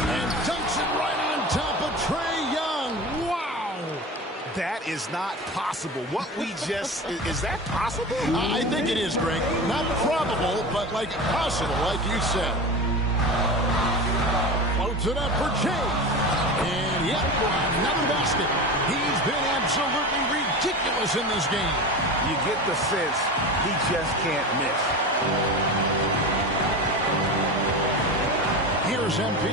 And dunks it right on top of Trae Young. Wow! That is is not possible. What we just, is that possible? I think it is, Greg. Not probable, but like possible, like you said. Floats it up for Jay. And yet, another basket. He's been absolutely ridiculous in this game. You get the sense he just can't miss. Here's MP.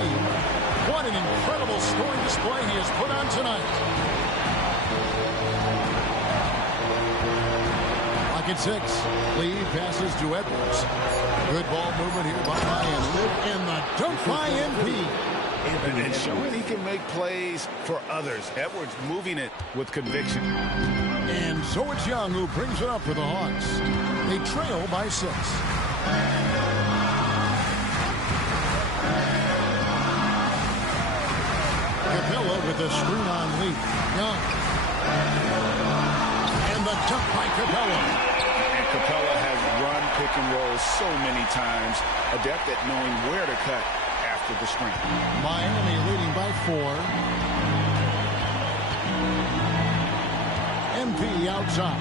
What an incredible scoring display he has put on tonight. Clock at 6. Lee passes to Edwards. Good ball movement here by Miami. And the dunk by MP. And showing he can make plays for others. Edwards moving it with conviction. And so it's Young who brings it up for the Hawks. They trail by 6. Capella with a screen on Lee. Young. And the dunk by Capella. And Capella has run pick and roll so many times. Adept at knowing where to cut after the screen. Miami leading by 4. MP outside.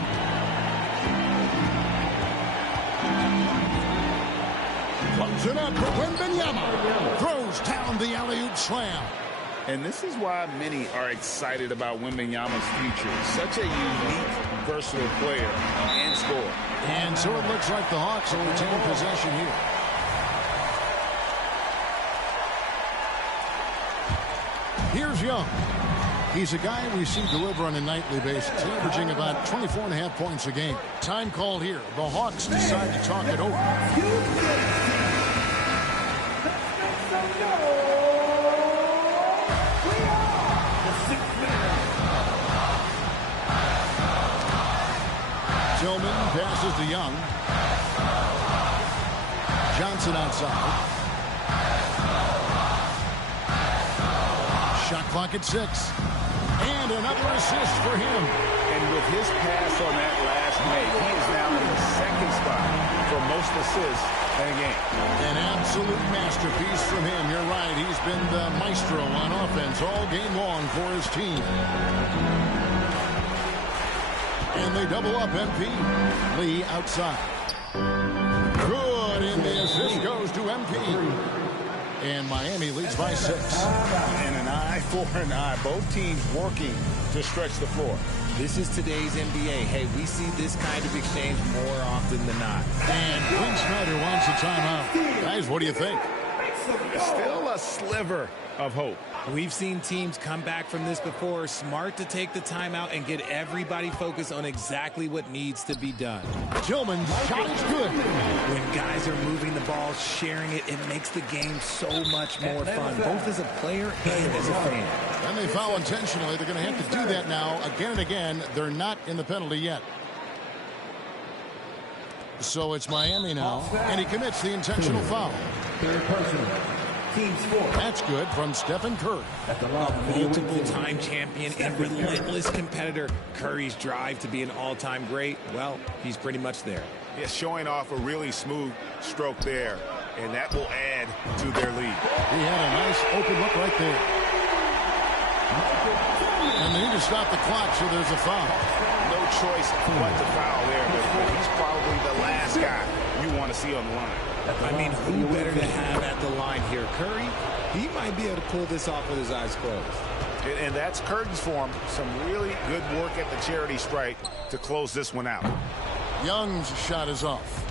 Close it up for Wembanyama. Throws down the alley-oop slam. And this is why many are excited about Wembanyama's future. Such a unique, versatile player and scorer. And so it looks like the Hawks will retain possession here. Here's Young. He's a guy we see deliver on a nightly basis, averaging about 24.5 points a game. Time called here. The Hawks decide to talk it over. Tillman passes to Young. Johnson outside. Shot clock at 6. And another assist for him. And with his pass on that last make, he is now in the second spot for most assists in a game. An absolute masterpiece from him. You're right. He's been the maestro on offense all game long for his team. And they double up MP. Lee outside. Good. And the assist goes to MP. And Miami leads by 6. And an eye for an eye. Both teams working to stretch the floor. This is today's NBA. Hey, we see this kind of exchange more often than not. And Quinn Snyder wants a timeout. Guys, what do you think? Still a sliver of hope. We've seen teams come back from this before. Smart to take the timeout and get everybody focused on exactly what needs to be done. Tillman's shot is good. When guys are moving the ball, sharing it, it makes the game so much more fun, both as a player and as a fan. And they foul intentionally. They're going to have to do that now again and again. They're not in the penalty yet. So it's Miami now, and he commits the intentional foul. Third personal. Team score. That's good from Stephen Curry. A multiple-time champion and relentless competitor. Curry's drive to be an all-time great, well, he's pretty much there. Yeah, showing off a really smooth stroke there, and that will add to their lead. He had a nice open look right there. And they need to stop the clock, so there's a foul. No choice but to foul there, but he's probably the last guy you want to see on the line. I mean, who better to have at the line here? Curry, he might be able to pull this off with his eyes closed. And that's curtains for him. Some really good work at the charity stripe to close this one out. Young's shot is off.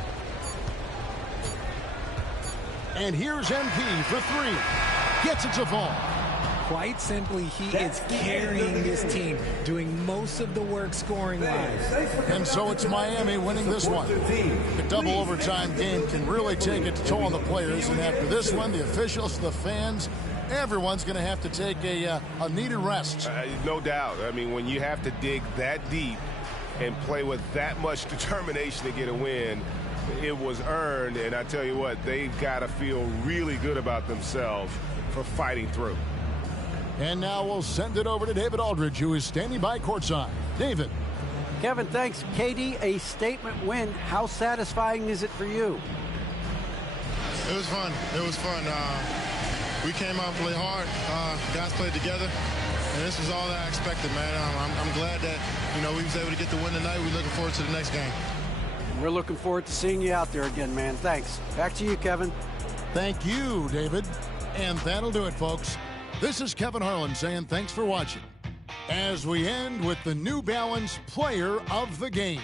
And here's MP for 3. Gets it to fall. Quite simply, he is carrying this team, doing most of the work scoring-wise. And so it's Miami winning this one. The double overtime game can really take a toll on the players, and after this one, the officials, the fans, everyone's going to have to take a needed rest. No doubt. I mean, when you have to dig that deep and play with that much determination to get a win, it was earned, and I tell you what, they've got to feel really good about themselves for fighting through. And now we'll send it over to David Aldridge, who is standing by courtside. David. Kevin, thanks. KD, a statement win. How satisfying is it for you? It was fun. It was fun. We came out and played hard. Guys played together. And this is all that I expected, man. I'm glad that, we was able to get the win tonight. We're looking forward to the next game. We're looking forward to seeing you out there again, man. Thanks. Back to you, Kevin. Thank you, David. And that'll do it, folks. This is Kevin Harlan saying thanks for watching as we end with the New Balance Player of the Game.